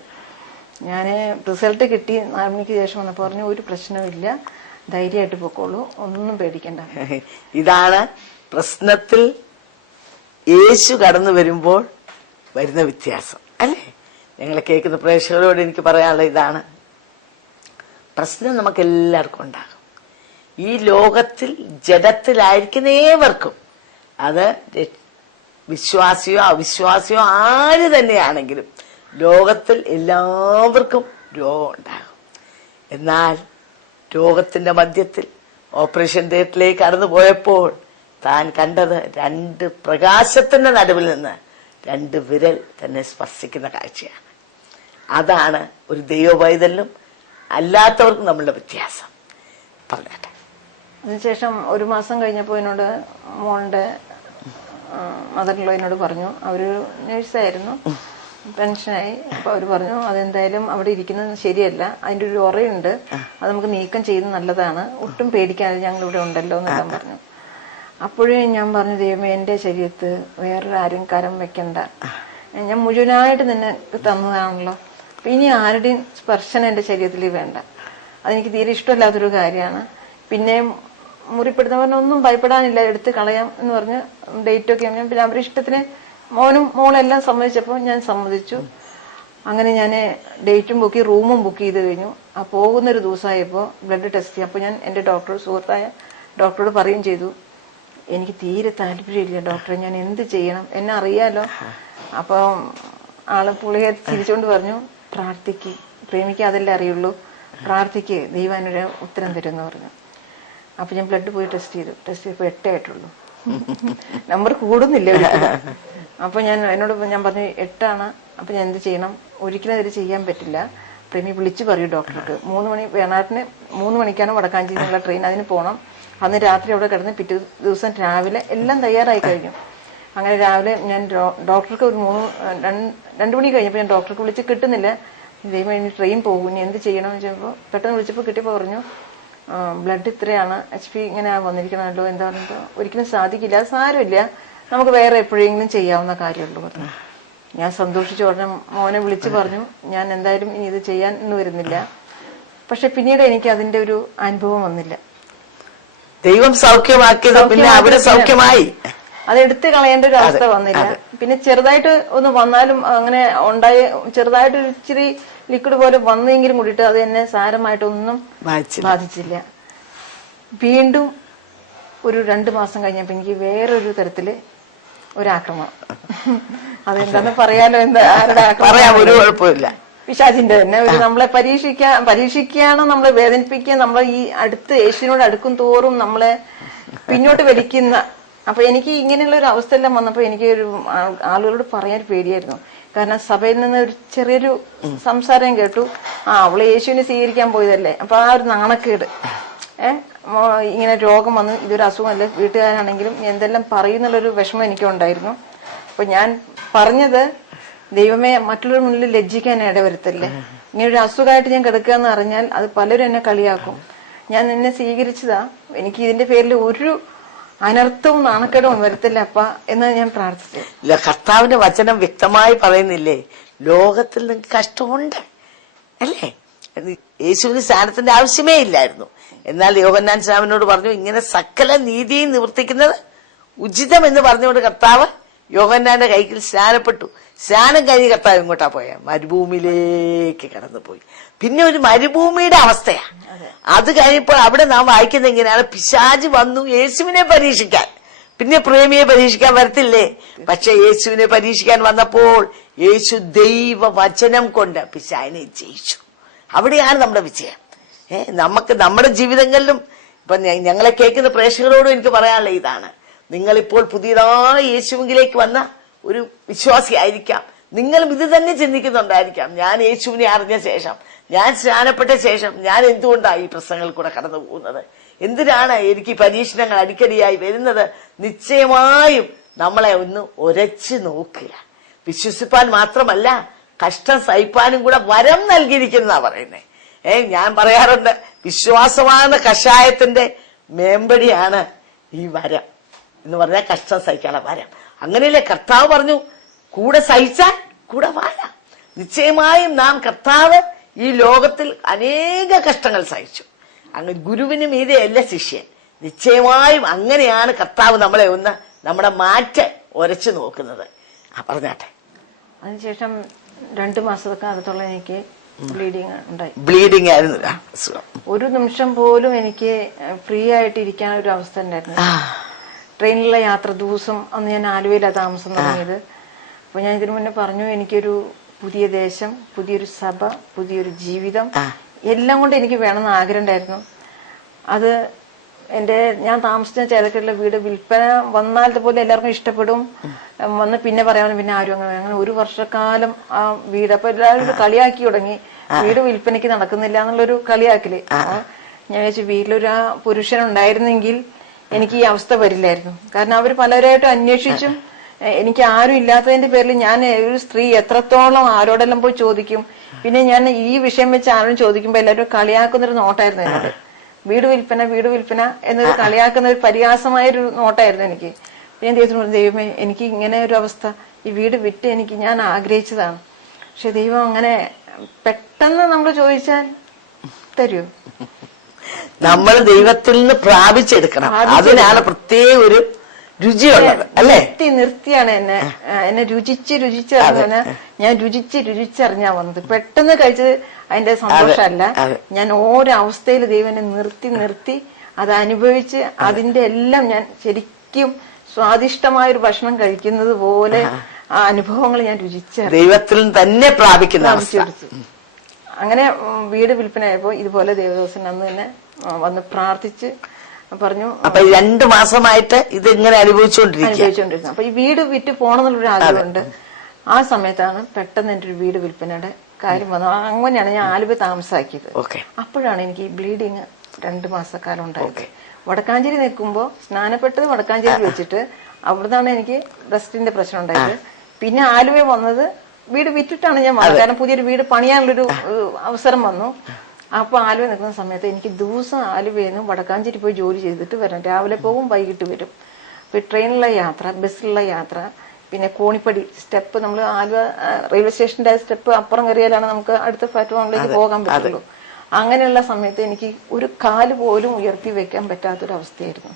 ഞാൻ റിസൾട്ട് കിട്ടി 4 മണിക്ക് ശേഷം വന്നപ്പോൾ പറഞ്ഞു ഒരു പ്രശ്നമില്ല, ധൈര്യമായിട്ട് പൊക്കോളൂ, ഒന്നും പേടിക്കണ്ട. ഇതാണ് പ്രശ്നത്തിൽ യേശു കടന്നു വരുമ്പോൾ വരുന്ന വ്യത്യാസം അല്ലേ? ഞങ്ങളെ കേൾക്കുന്ന പ്രേക്ഷകരോട് എനിക്ക് പറയാനുള്ള ഇതാണ്, പ്രശ്നം നമുക്ക് എല്ലാവർക്കും ഉണ്ടാകും. ഈ ലോകത്തിൽ ജഡത്തിലായിരിക്കുന്ന ഏവർക്കും, അത് വിശ്വാസിയോ അവിശ്വാസിയോ ആര് തന്നെയാണെങ്കിലും ലോകത്തിൽ എല്ലാവർക്കും രോഗം ഉണ്ടാകും. എന്നാൽ രോഗത്തിന്റെ മധ്യത്തിൽ ഓപ്പറേഷൻ തിയേറ്ററിലേക്ക് കടന്നു പോയപ്പോൾ താൻ കണ്ടത് 2 പ്രകാശത്തിന്റെ നടുവിൽ നിന്ന് 2 വിരൽ തന്നെ സ്പർശിക്കുന്ന കാഴ്ചയാണ്. അതാണ് ഒരു ദൈവവൈതലിനും അല്ലാത്തവർക്കും നമ്മളുടെ വ്യത്യാസം. പറഞ്ഞാട്ടെ. അതിനുശേഷം 1 മാസം കഴിഞ്ഞപ്പോൾ എന്നോട് മോളുടെ മദറിലോ എന്നോട് പറഞ്ഞു, അവര് നേഴ്സായിരുന്നു, പെൻഷനായി. അപ്പൊ അവര് പറഞ്ഞു അതെന്തായാലും അവിടെ ഇരിക്കുന്നത് ശരിയല്ല, അതിന്റെ ഒരു ഉറയുണ്ട്, അത് നമുക്ക് നീക്കം ചെയ്യുന്നത് നല്ലതാണ്, ഒട്ടും പേടിക്കാതെ ഞങ്ങൾ ഇവിടെ ഉണ്ടല്ലോ എന്നെല്ലാം പറഞ്ഞു. അപ്പോഴേ ഞാൻ പറഞ്ഞു, ദൈവമേ എന്റെ ശരീരത്ത് വേറൊരാരും കരം വെക്കണ്ട, ഞാൻ മുഴുവനായിട്ട് നിനക്ക് തന്നതാണല്ലോ, അപ്പൊ ഇനി ആരുടെയും സ്പർശനം എന്റെ ശരീരത്തിൽ വേണ്ട, അതെനിക്ക് തീരെ ഇഷ്ടമില്ലാത്തൊരു കാര്യമാണ്. പിന്നെ മുറിപ്പെടുന്നവരൊന്നും ഭയപ്പെടാനില്ല, എടുത്ത് കളയാം എന്ന് പറഞ്ഞ് ഡേറ്റൊക്കെ പിന്നെ അവരുടെ ഇഷ്ടത്തിന് മോനും മോളെല്ലാം സമ്മതിച്ചപ്പോൾ ഞാൻ സമ്മതിച്ചു. അങ്ങനെ ഞാൻ ഡേറ്റും ബുക്ക് റൂമും ബുക്ക് ചെയ്ത് കഴിഞ്ഞു. ആ പോകുന്നൊരു ദിവസമായപ്പോൾ ബ്ലഡ് ടെസ്റ്റ് ചെയ്യും. അപ്പോൾ ഞാൻ എൻ്റെ സുഹൃത്തായ ഡോക്ടറോട് പറയുകയും ചെയ്തു, എനിക്ക് തീരെ താല്പര്യമില്ല ഡോക്ടറെ, ഞാൻ എന്ത് ചെയ്യണം, എന്നെ അറിയാലോ. അപ്പോൾ പുള്ളിയെ തിരിച്ചുകൊണ്ട് പറഞ്ഞു, പ്രാർത്ഥിക്ക്, പ്രേമിക്കാതെല്ലാം അറിയുള്ളൂ, പ്രാർത്ഥിക്ക്, ദൈവം അതിനൊരു ഉത്തരം തരുമെന്ന് പറഞ്ഞു. അപ്പൊ ഞാൻ ബ്ലഡ് പോയി ടെസ്റ്റ് ചെയ്തപ്പോൾ 8 ആയിട്ടുള്ളൂ, നമ്പർ കൂടുന്നില്ല. അപ്പൊ എന്നോട് ഞാൻ പറഞ്ഞു 8 ആണ്. അപ്പൊ ഞാൻ എന്ത് ചെയ്യണം? ഒരിക്കലും അതിൽ ചെയ്യാൻ പറ്റില്ല, പ്രേമി വിളിച്ചു പറയൂ ഡോക്ടർക്ക്. 3 മണി വേണാട്ടിന് 3 മണിക്കാണ് വടക്കാഞ്ചേരിയിലുള്ള ട്രെയിൻ, അതിന് പോകണം. അന്ന് രാത്രി അവിടെ കിടന്ന് പിറ്റേ ദിവസം രാവിലെ എല്ലാം തയ്യാറായി കഴിഞ്ഞു. അങ്ങനെ രാവിലെ ഞാൻ ഡോക്ടർക്ക് ഒരു 2 മണി കഴിഞ്ഞപ്പോൾ ഞാൻ ഡോക്ടർക്ക് വിളിച്ച് കിട്ടുന്നില്ല. ദൈവം ഇനി ട്രെയിൻ പോകും, ഇനി എന്ത് ചെയ്യണം എന്ന് വെച്ചപ്പോൾ പെട്ടെന്ന് വിളിച്ചപ്പോൾ കിട്ടിയപ്പോൾ പറഞ്ഞു, ബ്ലഡ് ഇത്രയാണ്, HP ഇങ്ങനെ വന്നിരിക്കണമല്ലോ, എന്താ പറയുമ്പോൾ ഒരിക്കലും സാധിക്കില്ല, അത് സാരമില്ല, നമുക്ക് വേറെ എപ്പോഴെങ്കിലും ചെയ്യാവുന്ന കാര്യമുള്ളൂ പറഞ്ഞു. ഞാൻ സന്തോഷിച്ചു. ഉടനെ മോനെ വിളിച്ചു പറഞ്ഞു, ഞാൻ എന്തായാലും ഇനി ഇത് ചെയ്യാൻ ഇന്ന് വരുന്നില്ല. പക്ഷെ പിന്നീട് എനിക്ക് അതിന്റെ ഒരു അനുഭവം വന്നില്ല. ദൈവം സൗഖ്യമാക്കിയത് പിന്നെ അവിടെ സൗഖ്യമായി, അതെടുത്ത് കളയേണ്ട ഒരു അവസ്ഥ വന്നില്ല. പിന്നെ ചെറുതായിട്ട് ഒന്ന് വന്നാലും അങ്ങനെ ഉണ്ടായ ചെറുതായിട്ട് ഒരു ഇച്ചിരി ലിക്വിഡ് പോലെ വന്നെങ്കിലും കൂടിയിട്ട് അത് എന്നെ സാരമായിട്ടൊന്നും ബാധിച്ചില്ല. വീണ്ടും ഒരു 2 മാസം കഴിഞ്ഞപ്പോ എനിക്ക് വേറൊരു തരത്തില് ഒരാക്രമണം. അതെന്താന്ന് പറയാലോ, എന്താ ആരുടെ ആക്രമണം? പിശാചിന്റെ തന്നെ ഒരു നമ്മളെ പരീക്ഷിക്കുകയാണ്, നമ്മളെ വേദനിപ്പിക്കുക, നമ്മളെ ഈ യേശുവിനോട് അടുക്കും തോറും നമ്മളെ പിന്നോട്ട് വലിക്കുന്ന. അപ്പൊ എനിക്ക് ഇങ്ങനെയുള്ള ഒരു അവസ്ഥയെല്ലാം വന്നപ്പോ എനിക്ക് ഒരു ആളുകളോട് പറയാൻ പേടിയായിരുന്നു. കാരണം സഭയിൽ നിന്ന് ഒരു ചെറിയൊരു സംസാരം കേട്ടു, അവള് യേശുവിനെ സ്വീകരിക്കാൻ പോയതല്ലേ, അപ്പൊ ആ ഒരു നാണക്കേട്, ഇങ്ങനെ രോഗം വന്ന് ഇതൊരു അസുഖമല്ലേ, വീട്ടുകാരാണെങ്കിലും എന്തെല്ലാം പറയുന്നുള്ളൊരു വിഷമം എനിക്കുണ്ടായിരുന്നു. അപ്പൊ ഞാൻ പറഞ്ഞത്, ദൈവമേ മറ്റുള്ളവരുടെ മുന്നിൽ ലജ്ജിക്കാൻ ഇടവരുത്തല്ലേ, ഇങ്ങനെ ഒരു അസുഖമായിട്ട് ഞാൻ കിടക്കുക എന്ന് അറിഞ്ഞാൽ അത് പലരും എന്നെ കളിയാക്കും, ഞാൻ നിന്നെ സ്വീകരിച്ചതാ, എനിക്ക് ഇതിന്റെ പേരിൽ ഒരു അനർത്ഥവും നാണക്കേടും വരത്തില്ല അപ്പ എന്ന് ഞാൻ പ്രാർത്ഥിച്ചു. ഇല്ല, കർത്താവിന്റെ വചനം വ്യക്തമായി പറയുന്നില്ലേ, ലോകത്തിൽ നിങ്ങൾക്ക് കഷ്ടമുണ്ട് അല്ലേ? യേശുവിന് സ്നാനത്തിന്റെ ആവശ്യമേ ഇല്ലായിരുന്നു. എന്നാൽ യോഹന്നാൻ സ്നാപകനോട് പറഞ്ഞു, ഇങ്ങനെ സകല നീതിയും നിവർത്തിക്കുന്നത് ഉചിതം എന്ന് പറഞ്ഞുകൊണ്ട് കർത്താവ് യോഹന്നാന്റെ കൈക്കിൽ സ്നാനപ്പെട്ടു. സ്നാനം കഴിഞ്ഞ് കർത്താവ് ഇങ്ങോട്ടാ പോയ, മരുഭൂമിയിലേക്ക് കടന്നുപോയി. പിന്നെ ഒരു മരുഭൂമിയുടെ അവസ്ഥയാ. അത് കഴിഞ്ഞപ്പോൾ അവിടെ നാം വായിക്കുന്നത് ഇങ്ങനെയാണ്, പിശാച് വന്നു യേശുവിനെ പരീക്ഷിക്കാൻ. പിന്നെ പ്രേമിയെ പരീക്ഷിക്കാൻ വരത്തില്ലേ? പക്ഷെ യേശുവിനെ പരീക്ഷിക്കാൻ വന്നപ്പോൾ യേശു ദൈവ വചനം കൊണ്ട് പിശാചിനെ ജയിച്ചു. അവിടെയാണ് നമ്മുടെ വിജയം. നമുക്ക് നമ്മുടെ ജീവിതങ്ങളിലും ഇപ്പൊ ഞങ്ങളെ കേൾക്കുന്ന പ്രേക്ഷകരോടും എനിക്ക് പറയാനുള്ള ഇതാണ്, നിങ്ങളിപ്പോൾ പുതിയതായി യേശുവിലേക്ക് വന്ന ഒരു വിശ്വാസിയായിരിക്കാം. നിങ്ങളും ഇത് തന്നെ ചിന്തിക്കുന്നുണ്ടായിരിക്കാം, ഞാൻ യേശുവിനെ അറിഞ്ഞ ശേഷം, ഞാൻ സ്നാനപ്പെട്ട ശേഷം ഞാൻ എന്തുകൊണ്ടാണ് ഈ പ്രശ്നങ്ങളിൽ കൂടെ കടന്നു പോകുന്നത്, എന്തിനാണ് എനിക്ക് പരീക്ഷണങ്ങൾ അടിക്കടിയായി വരുന്നത്? നിശ്ചയമായും നമ്മളെ ഒന്ന് ഉരച്ചു നോക്കുക. വിശ്വസിപ്പാൻ മാത്രമല്ല, കഷ്ടം സഹിപ്പാനും കൂടെ വരം നൽകിയിരിക്കുന്ന പറയുന്നേ. ഞാൻ പറയാറുണ്ട്, വിശ്വാസമാണ് കഷായത്തിന്റെ മേമ്പടിയാണ് ഈ വരം എന്ന് പറഞ്ഞാൽ കഷ്ടം സഹിക്കാനുള്ള വരം. അങ്ങനെയല്ലേ കർത്താവ് പറഞ്ഞു, കൂടെ സഹിച്ചാൽ കൂടെ വാഴാം. നിശ്ചയമായും നാം കർത്താവ് ഈ ലോകത്തിൽ അനേക കഷ്ടങ്ങൾ സഹിച്ചു. അങ്ങ് ഗുരുവിന് മീതെയല്ല ശിഷ്യൻ. നിശ്ചയമായും അങ്ങനെയാണ് കർത്താവ് നമ്മളെ ഒന്ന് നമ്മുടെ മാറ്റം ഉരച്ചു നോക്കുന്നത്. പറഞ്ഞാട്ടെ. അതിനുശേഷം 2 മാസക്കാലത്തോളം എനിക്ക് ബ്ലീഡിങ് ഉണ്ടായി. ബ്ലീഡിങ് ആയിരുന്നു. ഒരു നിമിഷം പോലും എനിക്ക് ഫ്രീ ആയിട്ട് ഇരിക്കാൻ ഒരു അവസ്ഥ ഉണ്ടായിരുന്നു. ട്രെയിനിലുള്ള യാത്ര ദിവസം അന്ന് ഞാൻ ആലുവയിലാണ് താമസം തുടങ്ങിയത്. അപ്പൊ ഞാൻ ഇതിനു മുന്നേ പറഞ്ഞു, എനിക്കൊരു പുതിയ ദേശം, പുതിയൊരു സഭ, പുതിയൊരു ജീവിതം എല്ലാം കൊണ്ട് എനിക്ക് വേണമെന്ന് ആഗ്രഹം ഉണ്ടായിരുന്നു. അത് ഞാൻ താമസിച്ച ചേലക്കരയിലെ വീട് വിൽപ്പന വന്നാലത്തെ പോലെ എല്ലാവർക്കും ഇഷ്ടപ്പെടും. വന്ന് പിന്നെ പറയാൻ പിന്നെ ആരും അങ്ങനെ 1 വർഷക്കാലം ആ വീട്, അപ്പൊ എല്ലാവരും കളിയാക്കി തുടങ്ങി, വീട് വിൽപ്പനയ്ക്ക് നടക്കുന്നില്ല എന്നുള്ളൊരു കളിയാക്കല്. ഞാൻ വെച്ചു, വീട്ടിലൊരു പുരുഷൻ ഉണ്ടായിരുന്നെങ്കിൽ എനിക്ക് ഈ അവസ്ഥ വരില്ലായിരുന്നു. കാരണം അവർ പലരായിട്ടും അന്വേഷിച്ചും എനിക്ക് ആരും ഇല്ലാത്തതിന്റെ പേരിൽ ഞാൻ ഒരു സ്ത്രീ എത്രത്തോളം ആരോടെല്ലാം പോയി ചോദിക്കും. പിന്നെ ഞാൻ ഈ വിഷയം വെച്ച് ആരും ചോദിക്കുമ്പോ എല്ലാവരും കളിയാക്കുന്നൊരു നോട്ടായിരുന്നു എന്നോട്. വീട് വിൽപ്പന എന്നൊരു കളിയാക്കുന്ന ഒരു പരിഹാസമായൊരു നോട്ടായിരുന്നു എനിക്ക്. ഞാൻ ദൈവത്തിന് പറഞ്ഞു, ദൈവമേ എനിക്ക് ഇങ്ങനെ ഒരു അവസ്ഥ, ഈ വീട് വിറ്റ് ഞാൻ ആഗ്രഹിച്ചതാണ്. പക്ഷെ ദൈവം അങ്ങനെ പെട്ടെന്ന് നമ്മൾ ചോദിച്ചാൽ തരൂ. നമ്മൾ ദൈവത്തിൽ നിന്ന് പ്രാപിച്ചെടുക്കണം. അതിനാണ് പ്രത്യേക ഒരു രുചിയുള്ളത് അല്ലേ? നിർത്തിയാണ് എന്നെ രുചിച്ചറിഞ്ഞ ഞാൻ രുചിച്ചറിഞ്ഞാ വന്നത്. പെട്ടെന്ന് കഴിച്ചത് അതിന്റെ സന്തോഷമല്ല. ഞാൻ ഓരോ അവസ്ഥയിൽ ദൈവം എന്നെ നിർത്തി അത് അനുഭവിച്ച് അതിന്റെ എല്ലാം ഞാൻ ശരിക്കും സ്വാദിഷ്ടമായൊരു ഭക്ഷണം കഴിക്കുന്നത് പോലെ ആ അനുഭവങ്ങൾ ഞാൻ ദൈവത്തിൽ തന്നെ പ്രാപിച്ചെടുത്തു. അങ്ങനെ വീട് വിൽപ്പനയായപ്പോ ഇതുപോലെ ദേവദാസൻ അന്ന് തന്നെ വന്ന് പ്രാർത്ഥിച്ച് പറഞ്ഞു. അപ്പൊ 2 മാസമായിട്ട് ഇത് ഇങ്ങനെ അനുഭവിച്ചുകൊണ്ടിരിക്കുന്നു. അപ്പൊ ഈ വീട് വിറ്റ് പോകണമെന്നുള്ളൊരു ആഗ്രഹമുണ്ട്. ആ സമയത്താണ് പെട്ടെന്ന് എന്റെ ഒരു വീട് വിൽപ്പനയുടെ കാര്യം വന്നു. അങ്ങനെയാണ് ഞാൻ ആലുവ താമസാക്കിയത്. അപ്പോഴാണ് എനിക്ക് ഈ ബ്ലീഡിങ് 2 മാസക്കാലം ഉണ്ടായത്. വടക്കാഞ്ചേരി നിൽക്കുമ്പോ സ്നാനപ്പെട്ടത് വടക്കാഞ്ചേരി വെച്ചിട്ട് അവിടുന്നാണ് എനിക്ക് ബ്രസ്റ്റിന്റെ പ്രശ്നം ഉണ്ടായത്. പിന്നെ ആലുവ വന്നത് വീട് വിറ്റിട്ടാണ് ഞാൻ വന്നത്. കാരണം പുതിയൊരു വീട് പണിയാനുള്ളൊരു അവസരം വന്നു. അപ്പൊ ആലുവ നിൽക്കുന്ന സമയത്ത് എനിക്ക് ദിവസം ആലുവയിൽ വടക്കാഞ്ചേരി പോയി ജോലി ചെയ്തിട്ട് വരാം. രാവിലെ പോകും, വൈകിട്ട് വരും. അപ്പൊ ട്രെയിനിലുള്ള യാത്ര, ബസ്സിലുള്ള യാത്ര, പിന്നെ കോണിപ്പടി സ്റ്റെപ്പ്, നമ്മൾ ആലുവ റെയിൽവേ സ്റ്റേഷന്റെ സ്റ്റെപ്പ് അപ്പുറം കയറിയാലാണ് നമുക്ക് അടുത്ത പ്ലാറ്റ്ഫോമിലേക്ക് പോകാൻ പറ്റുള്ളൂ. അങ്ങനെയുള്ള സമയത്ത് എനിക്ക് ഒരു കാല് പോലും ഉയർത്തി വെക്കാൻ പറ്റാത്തൊരവസ്ഥയായിരുന്നു.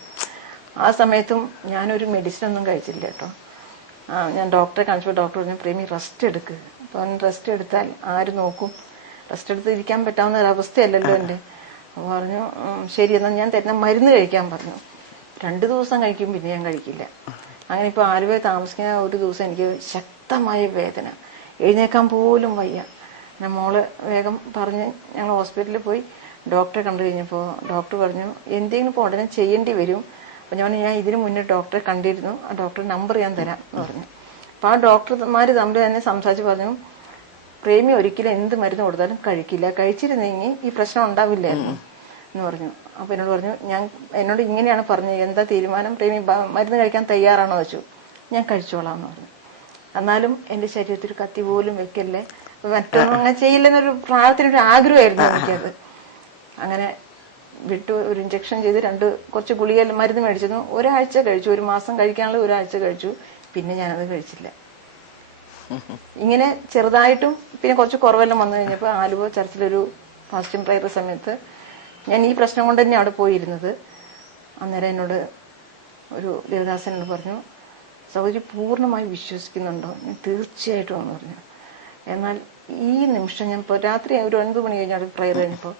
ആ സമയത്തും ഞാനൊരു മെഡിസിൻ ഒന്നും കഴിച്ചില്ല കേട്ടോ. ഞാൻ ഡോക്ടറെ കാണിച്ചപ്പോൾ ഡോക്ടർ പറഞ്ഞു, പ്രേമി റെസ്റ്റ് എടുക്ക്. അപ്പൊ റെസ്റ്റ് എടുത്താൽ ആര് നോക്കും? റെസ്റ്റ് എടുത്ത് ഇരിക്കാൻ പറ്റാവുന്ന ഒരവസ്ഥയല്ലല്ലോ എൻ്റെ. പറഞ്ഞു ശരി, എന്നാൽ ഞാൻ തരുന്ന മരുന്ന് കഴിക്കാൻ പറഞ്ഞു. 2 ദിവസം കഴിക്കും, പിന്നെ ഞാൻ കഴിക്കില്ല. അങ്ങനെ ഇപ്പോൾ ആലുവ താമസിക്കുന്ന ഒരു ദിവസം എനിക്ക് ശക്തമായ വേദന, എഴുന്നേക്കാൻ പോലും വയ്യ. ഞാൻ മോള് വേഗം പറഞ്ഞ് ഞങ്ങൾ ഹോസ്പിറ്റലിൽ പോയി ഡോക്ടറെ കണ്ടു കഴിഞ്ഞപ്പോൾ ഡോക്ടർ പറഞ്ഞു, എന്തെങ്കിലും ഇപ്പോൾ ഉടനെ ചെയ്യേണ്ടി വരും. അപ്പോൾ ഞാൻ ഇതിനു മുന്നേ ഡോക്ടറെ കണ്ടിരുന്നു, ആ ഡോക്ടറുടെ നമ്പർ ഞാൻ തരാം എന്ന് പറഞ്ഞു. അപ്പോൾ ആ ഡോക്ടർമാർ തമ്മിൽ തന്നെ സംസാരിച്ച് പറഞ്ഞു, പ്രേമി ഒരിക്കലും എന്ത് മരുന്ന് കൊടുത്താലും കഴിക്കില്ല, കഴിച്ചിരുന്നെങ്കിൽ ഈ പ്രശ്നം ഉണ്ടാവില്ലായിരുന്നു എന്ന് പറഞ്ഞു. അപ്പൊ എന്നോട് പറഞ്ഞു, എന്നോട് ഇങ്ങനെയാണ് പറഞ്ഞത്, എന്താ തീരുമാനം, പ്രേമി മരുന്ന് കഴിക്കാൻ തയ്യാറാണോ വെച്ചു. ഞാൻ കഴിച്ചോളാം എന്ന് പറഞ്ഞു. എന്നാലും എന്റെ ശരീരത്തിൽ കത്തി പോലും വെക്കല്ലേ, മറ്റൊന്നും അങ്ങനെ ചെയ്യില്ലെന്നൊരു പ്രായത്തിനൊരു ആഗ്രഹമായിരുന്നു എനിക്കത്. അങ്ങനെ വിട്ടു. ഒരു ഇഞ്ചക്ഷൻ ചെയ്ത് കുറച്ച് ഗുളിക മരുന്ന് മേടിച്ചിരുന്നു. ഒരാഴ്ച കഴിച്ചു, 1 മാസം കഴിക്കാനുള്ള ഒരാഴ്ച കഴിച്ചു. പിന്നെ ഞാനത് കഴിച്ചില്ല. ഇങ്ങനെ ചെറുതായിട്ടും പിന്നെ കുറച്ച് കുറവെല്ലാം വന്നു കഴിഞ്ഞപ്പോൾ ആലുവ ചർച്ചിലൊരു ഫാസ്റ്റിംഗ് പ്രയർ സമയത്ത് ഞാൻ ഈ പ്രശ്നം കൊണ്ട് തന്നെ അവിടെ പോയിരുന്നത്. അന്നേരം എന്നോട് ഒരു ദേവദാസൻ എന്നോട് പറഞ്ഞു, സഹോദരി പൂർണ്ണമായി വിശ്വസിക്കുന്നുണ്ടോ? ഞാൻ തീർച്ചയായിട്ടും എന്ന് പറഞ്ഞു. എന്നാൽ ഈ നിമിഷം ഞാൻ ഇപ്പോൾ രാത്രി ഒരു 9 മണി കഴിഞ്ഞാൽ പ്രയർ കഴിഞ്ഞപ്പോൾ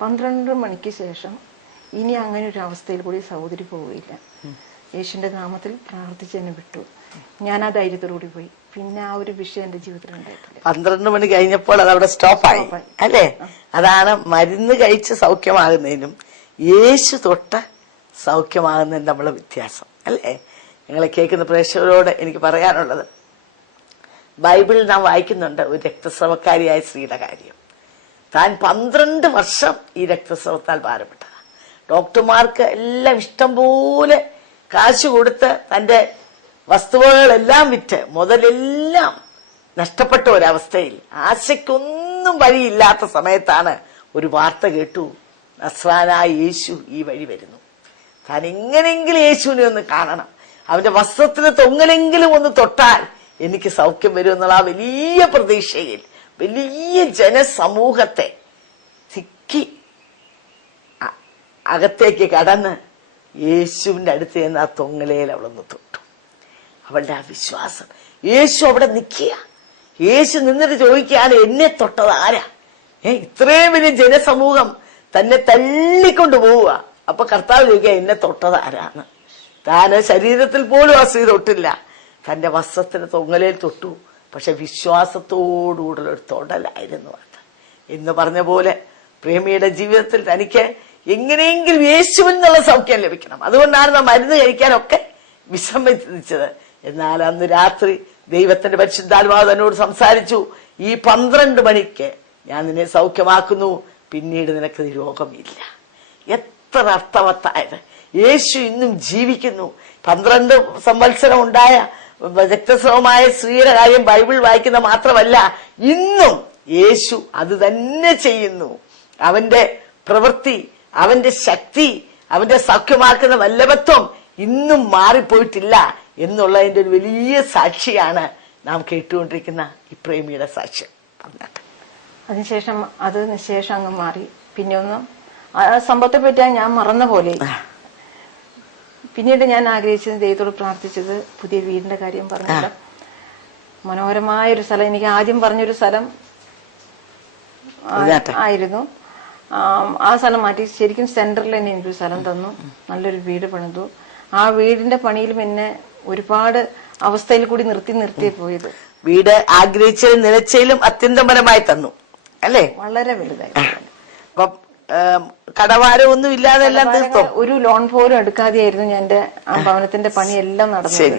12 മണിക്ക് ശേഷം ഇനി അങ്ങനെ ഒരു അവസ്ഥയിൽ കൂടി സഹോദരി പോവുകയില്ല. യേശുവിന്റെ നാമത്തിൽ പ്രാർത്ഥിച്ച് എന്നെ വിട്ടു. ഞാൻ ആ ധൈര്യത്തോടുകൂടി പോയി. പിന്നെ ആ ഒരു വിഷയം എന്റെ ജീവിതത്തിൽ ഉണ്ടായിട്ടില്ല. 12 മണി കഴിഞ്ഞപ്പോൾ അത് അവിടെ സ്റ്റോപ്പായി അല്ലേ? അതാണ് മരുന്ന് കഴിച്ച് സൗഖ്യമാകുന്നതിനും യേശു തൊട്ട് സൗഖ്യമാകുന്നതിനും നമ്മളെ വ്യത്യാസം അല്ലേ? നിങ്ങളെ കേൾക്കുന്ന പ്രേക്ഷകരോട് എനിക്ക് പറയാനുള്ളത്, ബൈബിളിൽ നാം വായിക്കുന്നുണ്ട് ഒരു രക്തസ്രവക്കാരിയായ സ്ത്രീയുടെ കാര്യം. താൻ 12 വർഷം ഈ രക്തസ്രവത്താൽ ഭാരപ്പെട്ടതാണ്. ഡോക്ടർമാർക്ക് എല്ലാം ഇഷ്ടം പോലെ കാശ് കൊടുത്ത് തന്റെ വസ്തുവകളെല്ലാം വിറ്റ് മുതലെല്ലാം നഷ്ടപ്പെട്ട ഒരവസ്ഥയിൽ ആശയ്ക്കൊന്നും വഴിയില്ലാത്ത സമയത്താണ് ഒരു വാർത്ത കേട്ടു, നസ്രാനായ യേശു ഈ വഴി വരുന്നു. താൻ എങ്ങനെങ്കിലും യേശുവിനെ ഒന്ന് കാണണം, അവന്റെ വസ്ത്രത്തിന് തൊങ്ങലെങ്കിലും ഒന്ന് തൊട്ടാൽ എനിക്ക് സൗഖ്യം വരും എന്നുള്ള ആ വലിയ പ്രതീക്ഷയിൽ വലിയ ജനസമൂഹത്തെ തിക്കി അകത്തേക്ക് കടന്ന് യേശുവിന്റെ അടുത്ത് ചെന്ന് ആ തൊങ്ങലയിൽ അവളൊന്ന് തൊട്ടു. അവളുടെ ആ വിശ്വാസം, യേശു അവിടെ നിൽക്കുക. യേശു നിന്നിട്ട് ചോദിക്കുകയാണ്, എന്നെ തൊട്ടത് ആരാ? ഇത്രയും വലിയ ജനസമൂഹം തന്നെ തള്ളിക്കൊണ്ട് പോവുക. അപ്പൊ കർത്താവ് ചോദിക്കുക, എന്നെ തൊട്ടത് ആരാന്ന്. താന് ശരീരത്തിൽ പോലും ആ സ്ത്രീ തൊട്ടില്ല, തന്റെ വസ്ത്രത്തിന് തൊങ്ങലയിൽ തൊട്ടു. പക്ഷെ വിശ്വാസത്തോടുകൂടുള്ള ഒരു തൊടലായിരുന്നു അത്. എന്ന് പറഞ്ഞ പോലെ പ്രേമിയുടെ ജീവിതത്തിൽ തനിക്ക് എങ്ങനെയെങ്കിലും യേശുവിൽ നിന്നുള്ള സൗഖ്യം ലഭിക്കണം. അതുകൊണ്ടാണ് നാം മരുന്ന് കഴിക്കാനൊക്കെ വിസമ്മതിച്ചത്. എന്നാൽ അന്ന് രാത്രി ദൈവത്തിന്റെ പരിശുദ്ധാത്മാവ് തന്നോട് സംസാരിച്ചു, ഈ 12 മണിക്ക് ഞാൻ നിന്നെ സൗഖ്യമാക്കുന്നു, പിന്നീട് നിനക്ക് രോഗമില്ല. എത്ര അർത്ഥവത്തായത്! യേശു ഇന്നും ജീവിക്കുന്നു. 12 സംവത്സരം ഉണ്ടായ രക്തസ്രവമായ സ്ത്രീയുടെ കാര്യം ബൈബിൾ വായിക്കുന്ന മാത്രമല്ല, ഇന്നും യേശു അത് തന്നെ ചെയ്യുന്നു. അവന്റെ പ്രവൃത്തി, അവന്റെ ശക്തി, അവന്റെ സൗഖ്യമാക്കുന്ന വല്ലഭത്വം ഇന്നും മാറിപ്പോയിട്ടില്ല എന്നുള്ളതിന്റെ ഒരു വലിയ സാക്ഷിയാണ് നാം കേട്ടുകൊണ്ടിരിക്കുന്ന ഈ പ്രേമിയുടെ സാക്ഷ്യം. അതിനുശേഷം അങ്ങ് മാറി. പിന്നെ ഒന്നും ആ സംഭവത്തെ പറ്റി ഞാൻ മറന്ന പോലെ. പിന്നീട് ഞാൻ ആഗ്രഹിച്ചത്, ദൈവത്തോട് പ്രാർത്ഥിച്ചത് പുതിയ വീടിന്റെ കാര്യം പറഞ്ഞില്ല. മനോഹരമായൊരു സ്ഥലം, എനിക്ക് ആദ്യം പറഞ്ഞൊരു സ്ഥലം ആയിരുന്നു. ആ സ്ഥലം മാറ്റി ശരിക്കും സെന്ററിൽ തന്നെ എനിക്കൊരു സ്ഥലം തന്നു. നല്ലൊരു വീട് പണിതു. ആ വീടിന്റെ പണിയിലും എന്നെ ഒരുപാട് അവസ്ഥയിൽ കൂടി നിർത്തിയേ പോയത്. വീട് ആഗ്രഹിച്ചതിലും നിലച്ചതിലും അത്യന്തപരമായി തന്നു അല്ലേ? വളരെ വലുതായി. അപ്പൊ കടവാരമൊന്നും ഇല്ലാതെ എല്ലാം തീർത്തോ? ഒരു ലോൺ പോലും എടുക്കാതെയായിരുന്നു ഞാൻ എന്റെ ആ ഭവനത്തിന്റെ പണിയെല്ലാം നടന്നത്.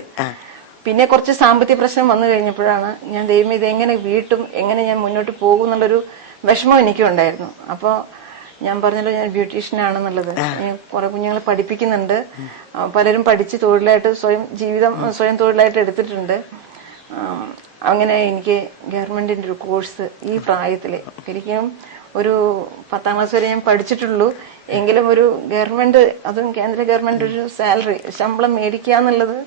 പിന്നെ കുറച്ച് സാമ്പത്തിക പ്രശ്നം വന്നു കഴിഞ്ഞപ്പോഴാണ് ഞാൻ ദൈവം ഇതെങ്ങനെ വീട്ടും, എങ്ങനെ ഞാൻ മുന്നോട്ട് പോകും എന്നുള്ളൊരു വിഷമം എനിക്കും ഉണ്ടായിരുന്നു. അപ്പൊ ഞാൻ പറഞ്ഞല്ലോ, ഞാൻ ബ്യൂട്ടീഷ്യനാണെന്നുള്ളത്. ഞാൻ കുറെ കുഞ്ഞുങ്ങളെ പഠിപ്പിക്കുന്നുണ്ട്. പലരും പഠിച്ച് തൊഴിലായിട്ട് സ്വയം തൊഴിലായിട്ട് എടുത്തിട്ടുണ്ട്. അങ്ങനെ എനിക്ക് ഗവൺമെന്റിന്റെ ഒരു കോഴ്സ് ഈ പ്രായത്തില്, ശരിക്കും ഒരു 10ാം ക്ലാസ് വരെ ഞാൻ പഠിച്ചിട്ടുള്ളൂ. എങ്കിലും ഒരു ഗവൺമെന്റ്, അതും കേന്ദ്ര ഗവൺമെന്റ് ഒരു ശമ്പളം മേടിക്കുക എന്നുള്ളത്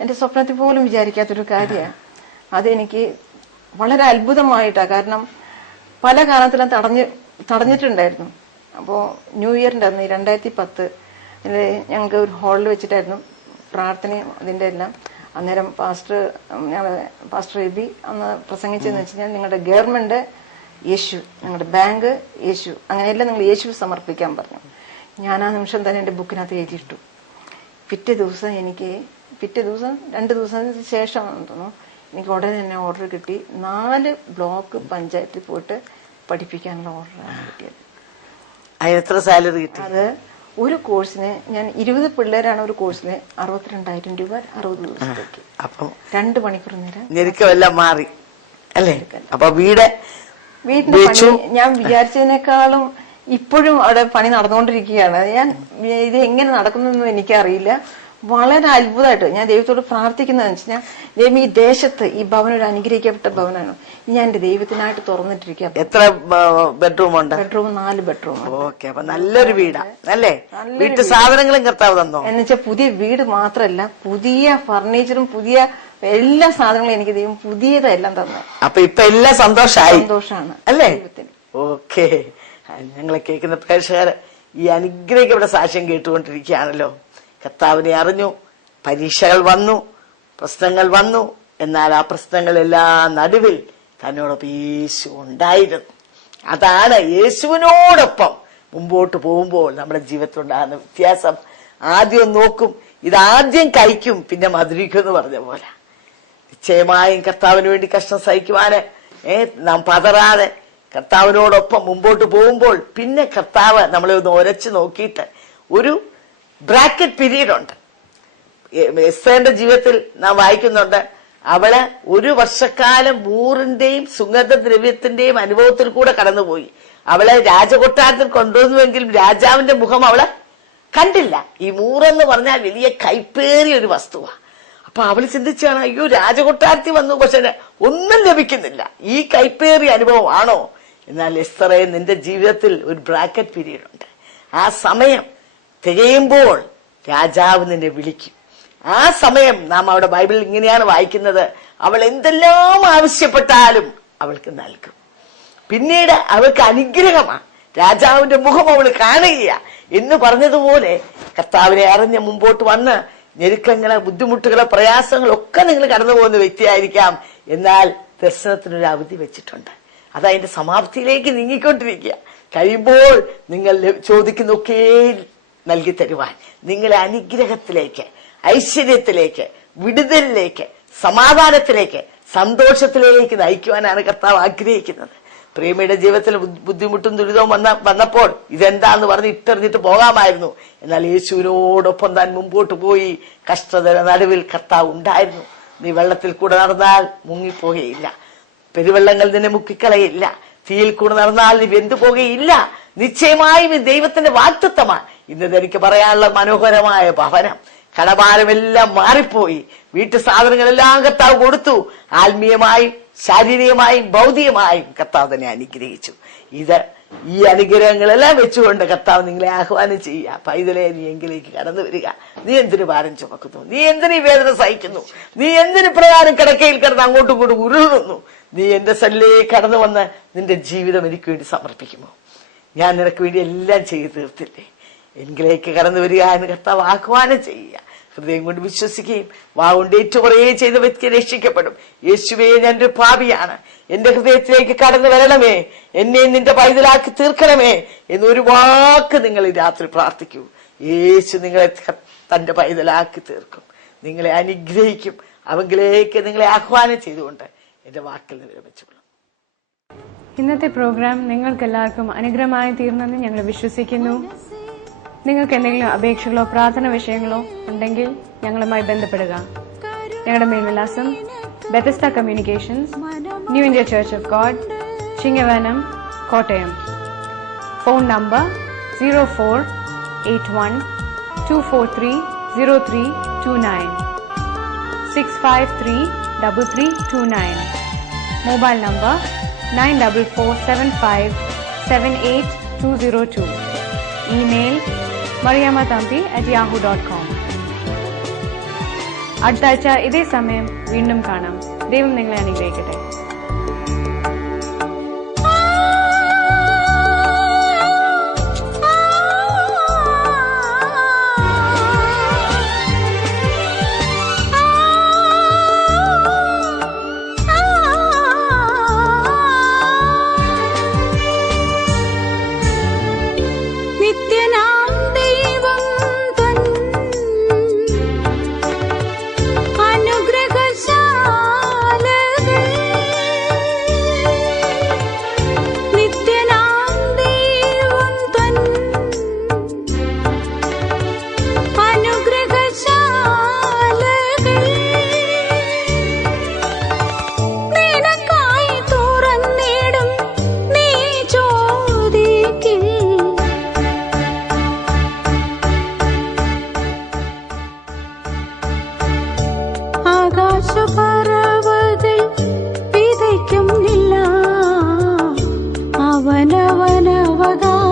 എന്റെ സ്വപ്നത്തിൽ പോലും വിചാരിക്കാത്തൊരു കാര്യമാണ്. അതെനിക്ക് വളരെ അത്ഭുതമായിട്ടാണ്. കാരണം പല കാലത്തിലും തടഞ്ഞിട്ടുണ്ടായിരുന്നു. അപ്പോൾ ന്യൂ ഇയറിന്റെ അന്ന് 2010 ഞങ്ങൾക്ക് ഒരു ഹാളിൽ വെച്ചിട്ടായിരുന്നു പ്രാർത്ഥനയും അതിന്റെ എല്ലാം. അന്നേരം പാസ്റ്റർ എബി അന്ന് പ്രസംഗിച്ചതെന്ന് വെച്ച് കഴിഞ്ഞാൽ, നിങ്ങളുടെ ഗവൺമെന്റ് യേശു, നിങ്ങളുടെ ബാങ്ക് യേശു, അങ്ങനെയെല്ലാം നിങ്ങൾ യേശു സമർപ്പിക്കാൻ പറഞ്ഞു. ഞാൻ ആ നിമിഷം തന്നെ എന്റെ ബുക്കിനകത്ത് എഴുതിയിട്ടു. പിറ്റേ ദിവസം 2 ദിവസത്തിന് ശേഷം തോന്നുന്നു എനിക്ക് ഉടനെ തന്നെ ഓർഡർ കിട്ടി. 4 ബ്ലോക്ക് പഞ്ചായത്തിൽ പോയിട്ട് പഠിപ്പിക്കാനുള്ള ഓർഡറാണ് കിട്ടിയത്. എത്ര സാലറി കിട്ടി? അത് ഒരു കോഴ്സിന് ഞാൻ 20 പിള്ളേരാണ് ഒരു കോഴ്സിന് 62,000 രൂപ 60 ദിവസത്തേക്ക്. അപ്പം 2 മണിക്കൂർ നേരം ഞെരുക്കമെല്ലാം മാറി അല്ലേ? അപ്പൊ വീടിന്റെ പണി ഞാൻ വിചാരിച്ചതിനേക്കാളും ഇപ്പോഴും അവിടെ പണി നടന്നുകൊണ്ടിരിക്കുകയാണ്. ഞാൻ ഇത് എങ്ങനെ നടക്കുന്നതെന്നും എനിക്കറിയില്ല. വളരെ അത്ഭുതമായിട്ട് ഞാൻ ദൈവത്തോട് പ്രാർത്ഥിക്കുന്നതെന്ന് വെച്ചാൽ ദൈവം ഈ ദേശത്ത് ഈ ഭവനം ഒരു അനുഗ്രഹിക്കപ്പെട്ട ഭവനാണ്. ഞാൻ എന്റെ ദൈവത്തിനായിട്ട് തുറന്നിട്ടിരിക്കുക. എത്ര ബെഡ്റൂം ഉണ്ട്? Bedroom 4 bedroom. ഓക്കെ, അപ്പൊ നല്ലൊരു വീടാ അല്ലേ? വീട്ടു സാധനങ്ങളും കർത്താവ് തന്നോ? എന്നുവെച്ചാൽ പുതിയ വീട് മാത്രല്ല, പുതിയ ഫർണിച്ചറും പുതിയ എല്ലാ സാധനങ്ങളും എനിക്ക് ദൈവം പുതിയതെല്ലാം തന്നെ. അപ്പൊ ഇപ്പൊ എല്ലാം സന്തോഷമാണ് അല്ലേ? ഓക്കെ, ഞങ്ങളെ കേൾക്കുന്ന പ്രേക്ഷകര് ഈ അനുഗ്രഹിക്കപ്പെട്ട സാക്ഷ്യം കേട്ടുകൊണ്ടിരിക്കുകയാണല്ലോ. കർത്താവിനെ അറിഞ്ഞു, പരീക്ഷകൾ വന്നു, പ്രശ്നങ്ങൾ വന്നു, എന്നാൽ ആ പ്രശ്നങ്ങളെല്ലാം നടുവിൽ തന്നോടൊപ്പം യേശു ഉണ്ടായിരുന്നു. അതാണ് യേശുവിനോടൊപ്പം മുമ്പോട്ട് പോകുമ്പോൾ നമ്മുടെ ജീവിതത്തിലുണ്ടാകുന്ന വ്യത്യാസം. ആദ്യം നോക്കും, ഇതാദ്യം കഴിക്കും പിന്നെ മധുരിക്കും എന്ന് പറഞ്ഞ പോലെ നിശ്ചയമായും കർത്താവിന് വേണ്ടി കഷ്ടം സഹിക്കുവാന് നാം പതറാതെ കർത്താവിനോടൊപ്പം മുമ്പോട്ട് പോകുമ്പോൾ പിന്നെ കർത്താവ് നമ്മളെ ഒന്ന് ഉരച്ചു നോക്കിയിട്ട് ഒരു ബ്രാക്കറ്റ് പീരീഡ് ഉണ്ട്. എസ്തേറിന്റെ ജീവിതത്തിൽ നാം വായിക്കുന്നുണ്ട്, അവള് 1 വർഷക്കാലം മൂറിന്റെയും സുഗന്ധദ്രവ്യത്തിന്റെയും അനുഭവത്തിൽ കൂടെ കടന്നുപോയി. അവളെ രാജകൊട്ടാരത്തിൽ കൊണ്ടുവന്നുവെങ്കിലും രാജാവിന്റെ മുഖം അവള് കണ്ടില്ല. ഈ മൂറെന്ന് പറഞ്ഞാൽ വലിയ കൈപ്പേറിയ ഒരു വസ്തുവാ. അപ്പൊ അവള് ചിന്തിച്ചാണ്, അയ്യോ രാജകൊട്ടാരത്തിൽ വന്നു, പക്ഷെ ഒന്നും ലഭിക്കുന്നില്ല. ഈ കൈപ്പേറിയ അനുഭവം ആണോ? എന്നാൽ എസ്തറേ, നിന്റെ ജീവിതത്തിൽ ഒരു ബ്രാക്കറ്റ് പീരീഡ് ഉണ്ട്. ആ സമയം തികയുമ്പോൾ രാജാവ് നിന്നെ വിളിക്കും. ആ സമയം നാം അവിടെ ബൈബിളിൽ ഇങ്ങനെയാണ് വായിക്കുന്നത്, അവൾ എന്തെല്ലാം ആവശ്യപ്പെട്ടാലും അവൾക്ക് നൽകും. പിന്നീട് അവൾക്ക് അനുഗ്രഹമാണ്, രാജാവിന്റെ മുഖം അവൾ കാണുകയാ എന്ന് പറഞ്ഞതുപോലെ കർത്താവിനെ അറിഞ്ഞ് മുമ്പോട്ട് വന്ന് ഞെരുക്കങ്ങളെ, ബുദ്ധിമുട്ടുകളെ, പ്രയാസങ്ങളൊക്കെ നിങ്ങൾ കടന്നു പോകുന്ന വ്യക്തിയായിരിക്കാം. എന്നാൽ ദർശനത്തിനൊരു അവധി വെച്ചിട്ടുണ്ട്. അതതിന്റെ സമാപ്തിയിലേക്ക് നീങ്ങിക്കൊണ്ടിരിക്കുക. കഴിയുമ്പോൾ നിങ്ങൾ ചോദിക്കുന്നൊക്കെ നൽകി തരുവാൻ, നിങ്ങളെ അനുഗ്രഹത്തിലേക്ക്, ഐശ്വര്യത്തിലേക്ക്, വിടുതലിലേക്ക്, സമാധാനത്തിലേക്ക്, സന്തോഷത്തിലേക്ക് നയിക്കുവാനാണ് കർത്താവ് ആഗ്രഹിക്കുന്നത്. പ്രേമിയുടെ ജീവിതത്തിൽ ബുദ്ധിമുട്ടും ദുരിതവും വന്നപ്പോൾ ഇതെന്താന്ന് പറഞ്ഞ് ഇട്ടെറിഞ്ഞിട്ട് പോകാമായിരുന്നു. എന്നാൽ യേശുവിനോടൊപ്പം താൻ മുമ്പോട്ട് പോയി. കഷ്ടത നടുവിൽ കർത്താവ് ഉണ്ടായിരുന്നു. നീ വെള്ളത്തിൽ കൂടെ നടന്നാൽ മുങ്ങിപ്പോകുകയില്ല, പെരുവെള്ളങ്ങൾ നിന്നെ മുക്കിക്കളയില്ല, തീയിൽ കൂടെ നടന്നാൽ നീ വെന്തുപോകുകയില്ല. നിശ്ചയമായും ഈ ദൈവത്തിന്റെ വാഗ്ദത്തമാണ്. ഇന്നത് എനിക്ക് പറയാനുള്ള മനോഹരമായ ഭവനം. കടഭാരമെല്ലാം മാറിപ്പോയി, വീട്ടു സാധനങ്ങളെല്ലാം കർത്താവ് കൊടുത്തു. ആത്മീയമായും ശാരീരികമായും ഭൗതികമായും കർത്താവ് തന്നെ അനുഗ്രഹിച്ചു. ഈ അനുഗ്രഹങ്ങളെല്ലാം വെച്ചുകൊണ്ട് കർത്താവ് നിങ്ങളെ ആഹ്വാനം ചെയ്യുക. പൈതലേ, നീ എങ്കിലേക്ക് കടന്നു വരിക. നീ എന്തിനു ഭാരം ചുമക്കുന്നു? നീ എന്തിനു വേദന സഹിക്കുന്നു? നീ എന്തിനു പ്രകാരം കിടക്കയിൽ കിടന്ന് അങ്ങോട്ടും ഇങ്ങോട്ടും ഉരുളുന്നു? നീ എന്റെ സന്നിധിയിലേക്ക് കടന്നു വന്ന് നിന്റെ ജീവിതം എനിക്ക് വേണ്ടി സമർപ്പിക്കുമോ? ഞാൻ നിനക്ക് വേണ്ടി എല്ലാം ചെയ്തു തീർത്തില്ലേ? എങ്കിലേക്ക് കടന്നു വരിക എന്ന് കർത്താവ് ആഹ്വാനം ചെയ്യുക. ഹൃദയം കൊണ്ട് വിശ്വസിക്കുകയും വാവുകൊണ്ട് ഏറ്റുപറയുകയും ചെയ്ത വ്യക്തി രക്ഷിക്കപ്പെടും. യേശുവേ, ഞാനൊരു പാപിയാണ്, എന്റെ ഹൃദയത്തിലേക്ക് കടന്നു വരണമേ, എന്നെ നിന്റെ പൈതലാക്കി തീർക്കണമേ എന്നൊരു വാക്ക് നിങ്ങൾ ഈ രാത്രി പ്രാർത്ഥിക്കൂ. യേശു നിങ്ങളെ തന്റെ പൈതലാക്കി തീർക്കും, നിങ്ങളെ അനുഗ്രഹിക്കും. അവങ്കിലേക്ക് നിങ്ങളെ ആഹ്വാനം ചെയ്തുകൊണ്ട് എന്റെ വാക്കിൽ വിരമിച്ചുകൊള്ളും. ഇന്നത്തെ പ്രോഗ്രാം നിങ്ങൾക്ക് എല്ലാവർക്കും അനുഗ്രഹമായി തീർന്നെന്ന് ഞങ്ങൾ വിശ്വസിക്കുന്നു. നിങ്ങൾക്ക് എന്തെങ്കിലും അപേക്ഷകളോ പ്രാർത്ഥന വിഷയങ്ങളോ ഉണ്ടെങ്കിൽ ഞങ്ങളുമായി ബന്ധപ്പെടുക. ഞങ്ങളുടെ മേൽവിലാസം Bethesda communications, New India Church of God, Chingavanam, Kottayam. Phone number 0481243039, 6533329. Mobile number 9447578202. Email mariamathampi@yahoo.com. അടുത്ത ആഴ്ച ഇതേ സമയം വീണ്ടും കാണാം. ദൈവം നിങ്ങളെ അനുഗ്രഹിക്കട്ടെ. അനുഗ്രഹശാലകൾ നല്ലവനവകാശം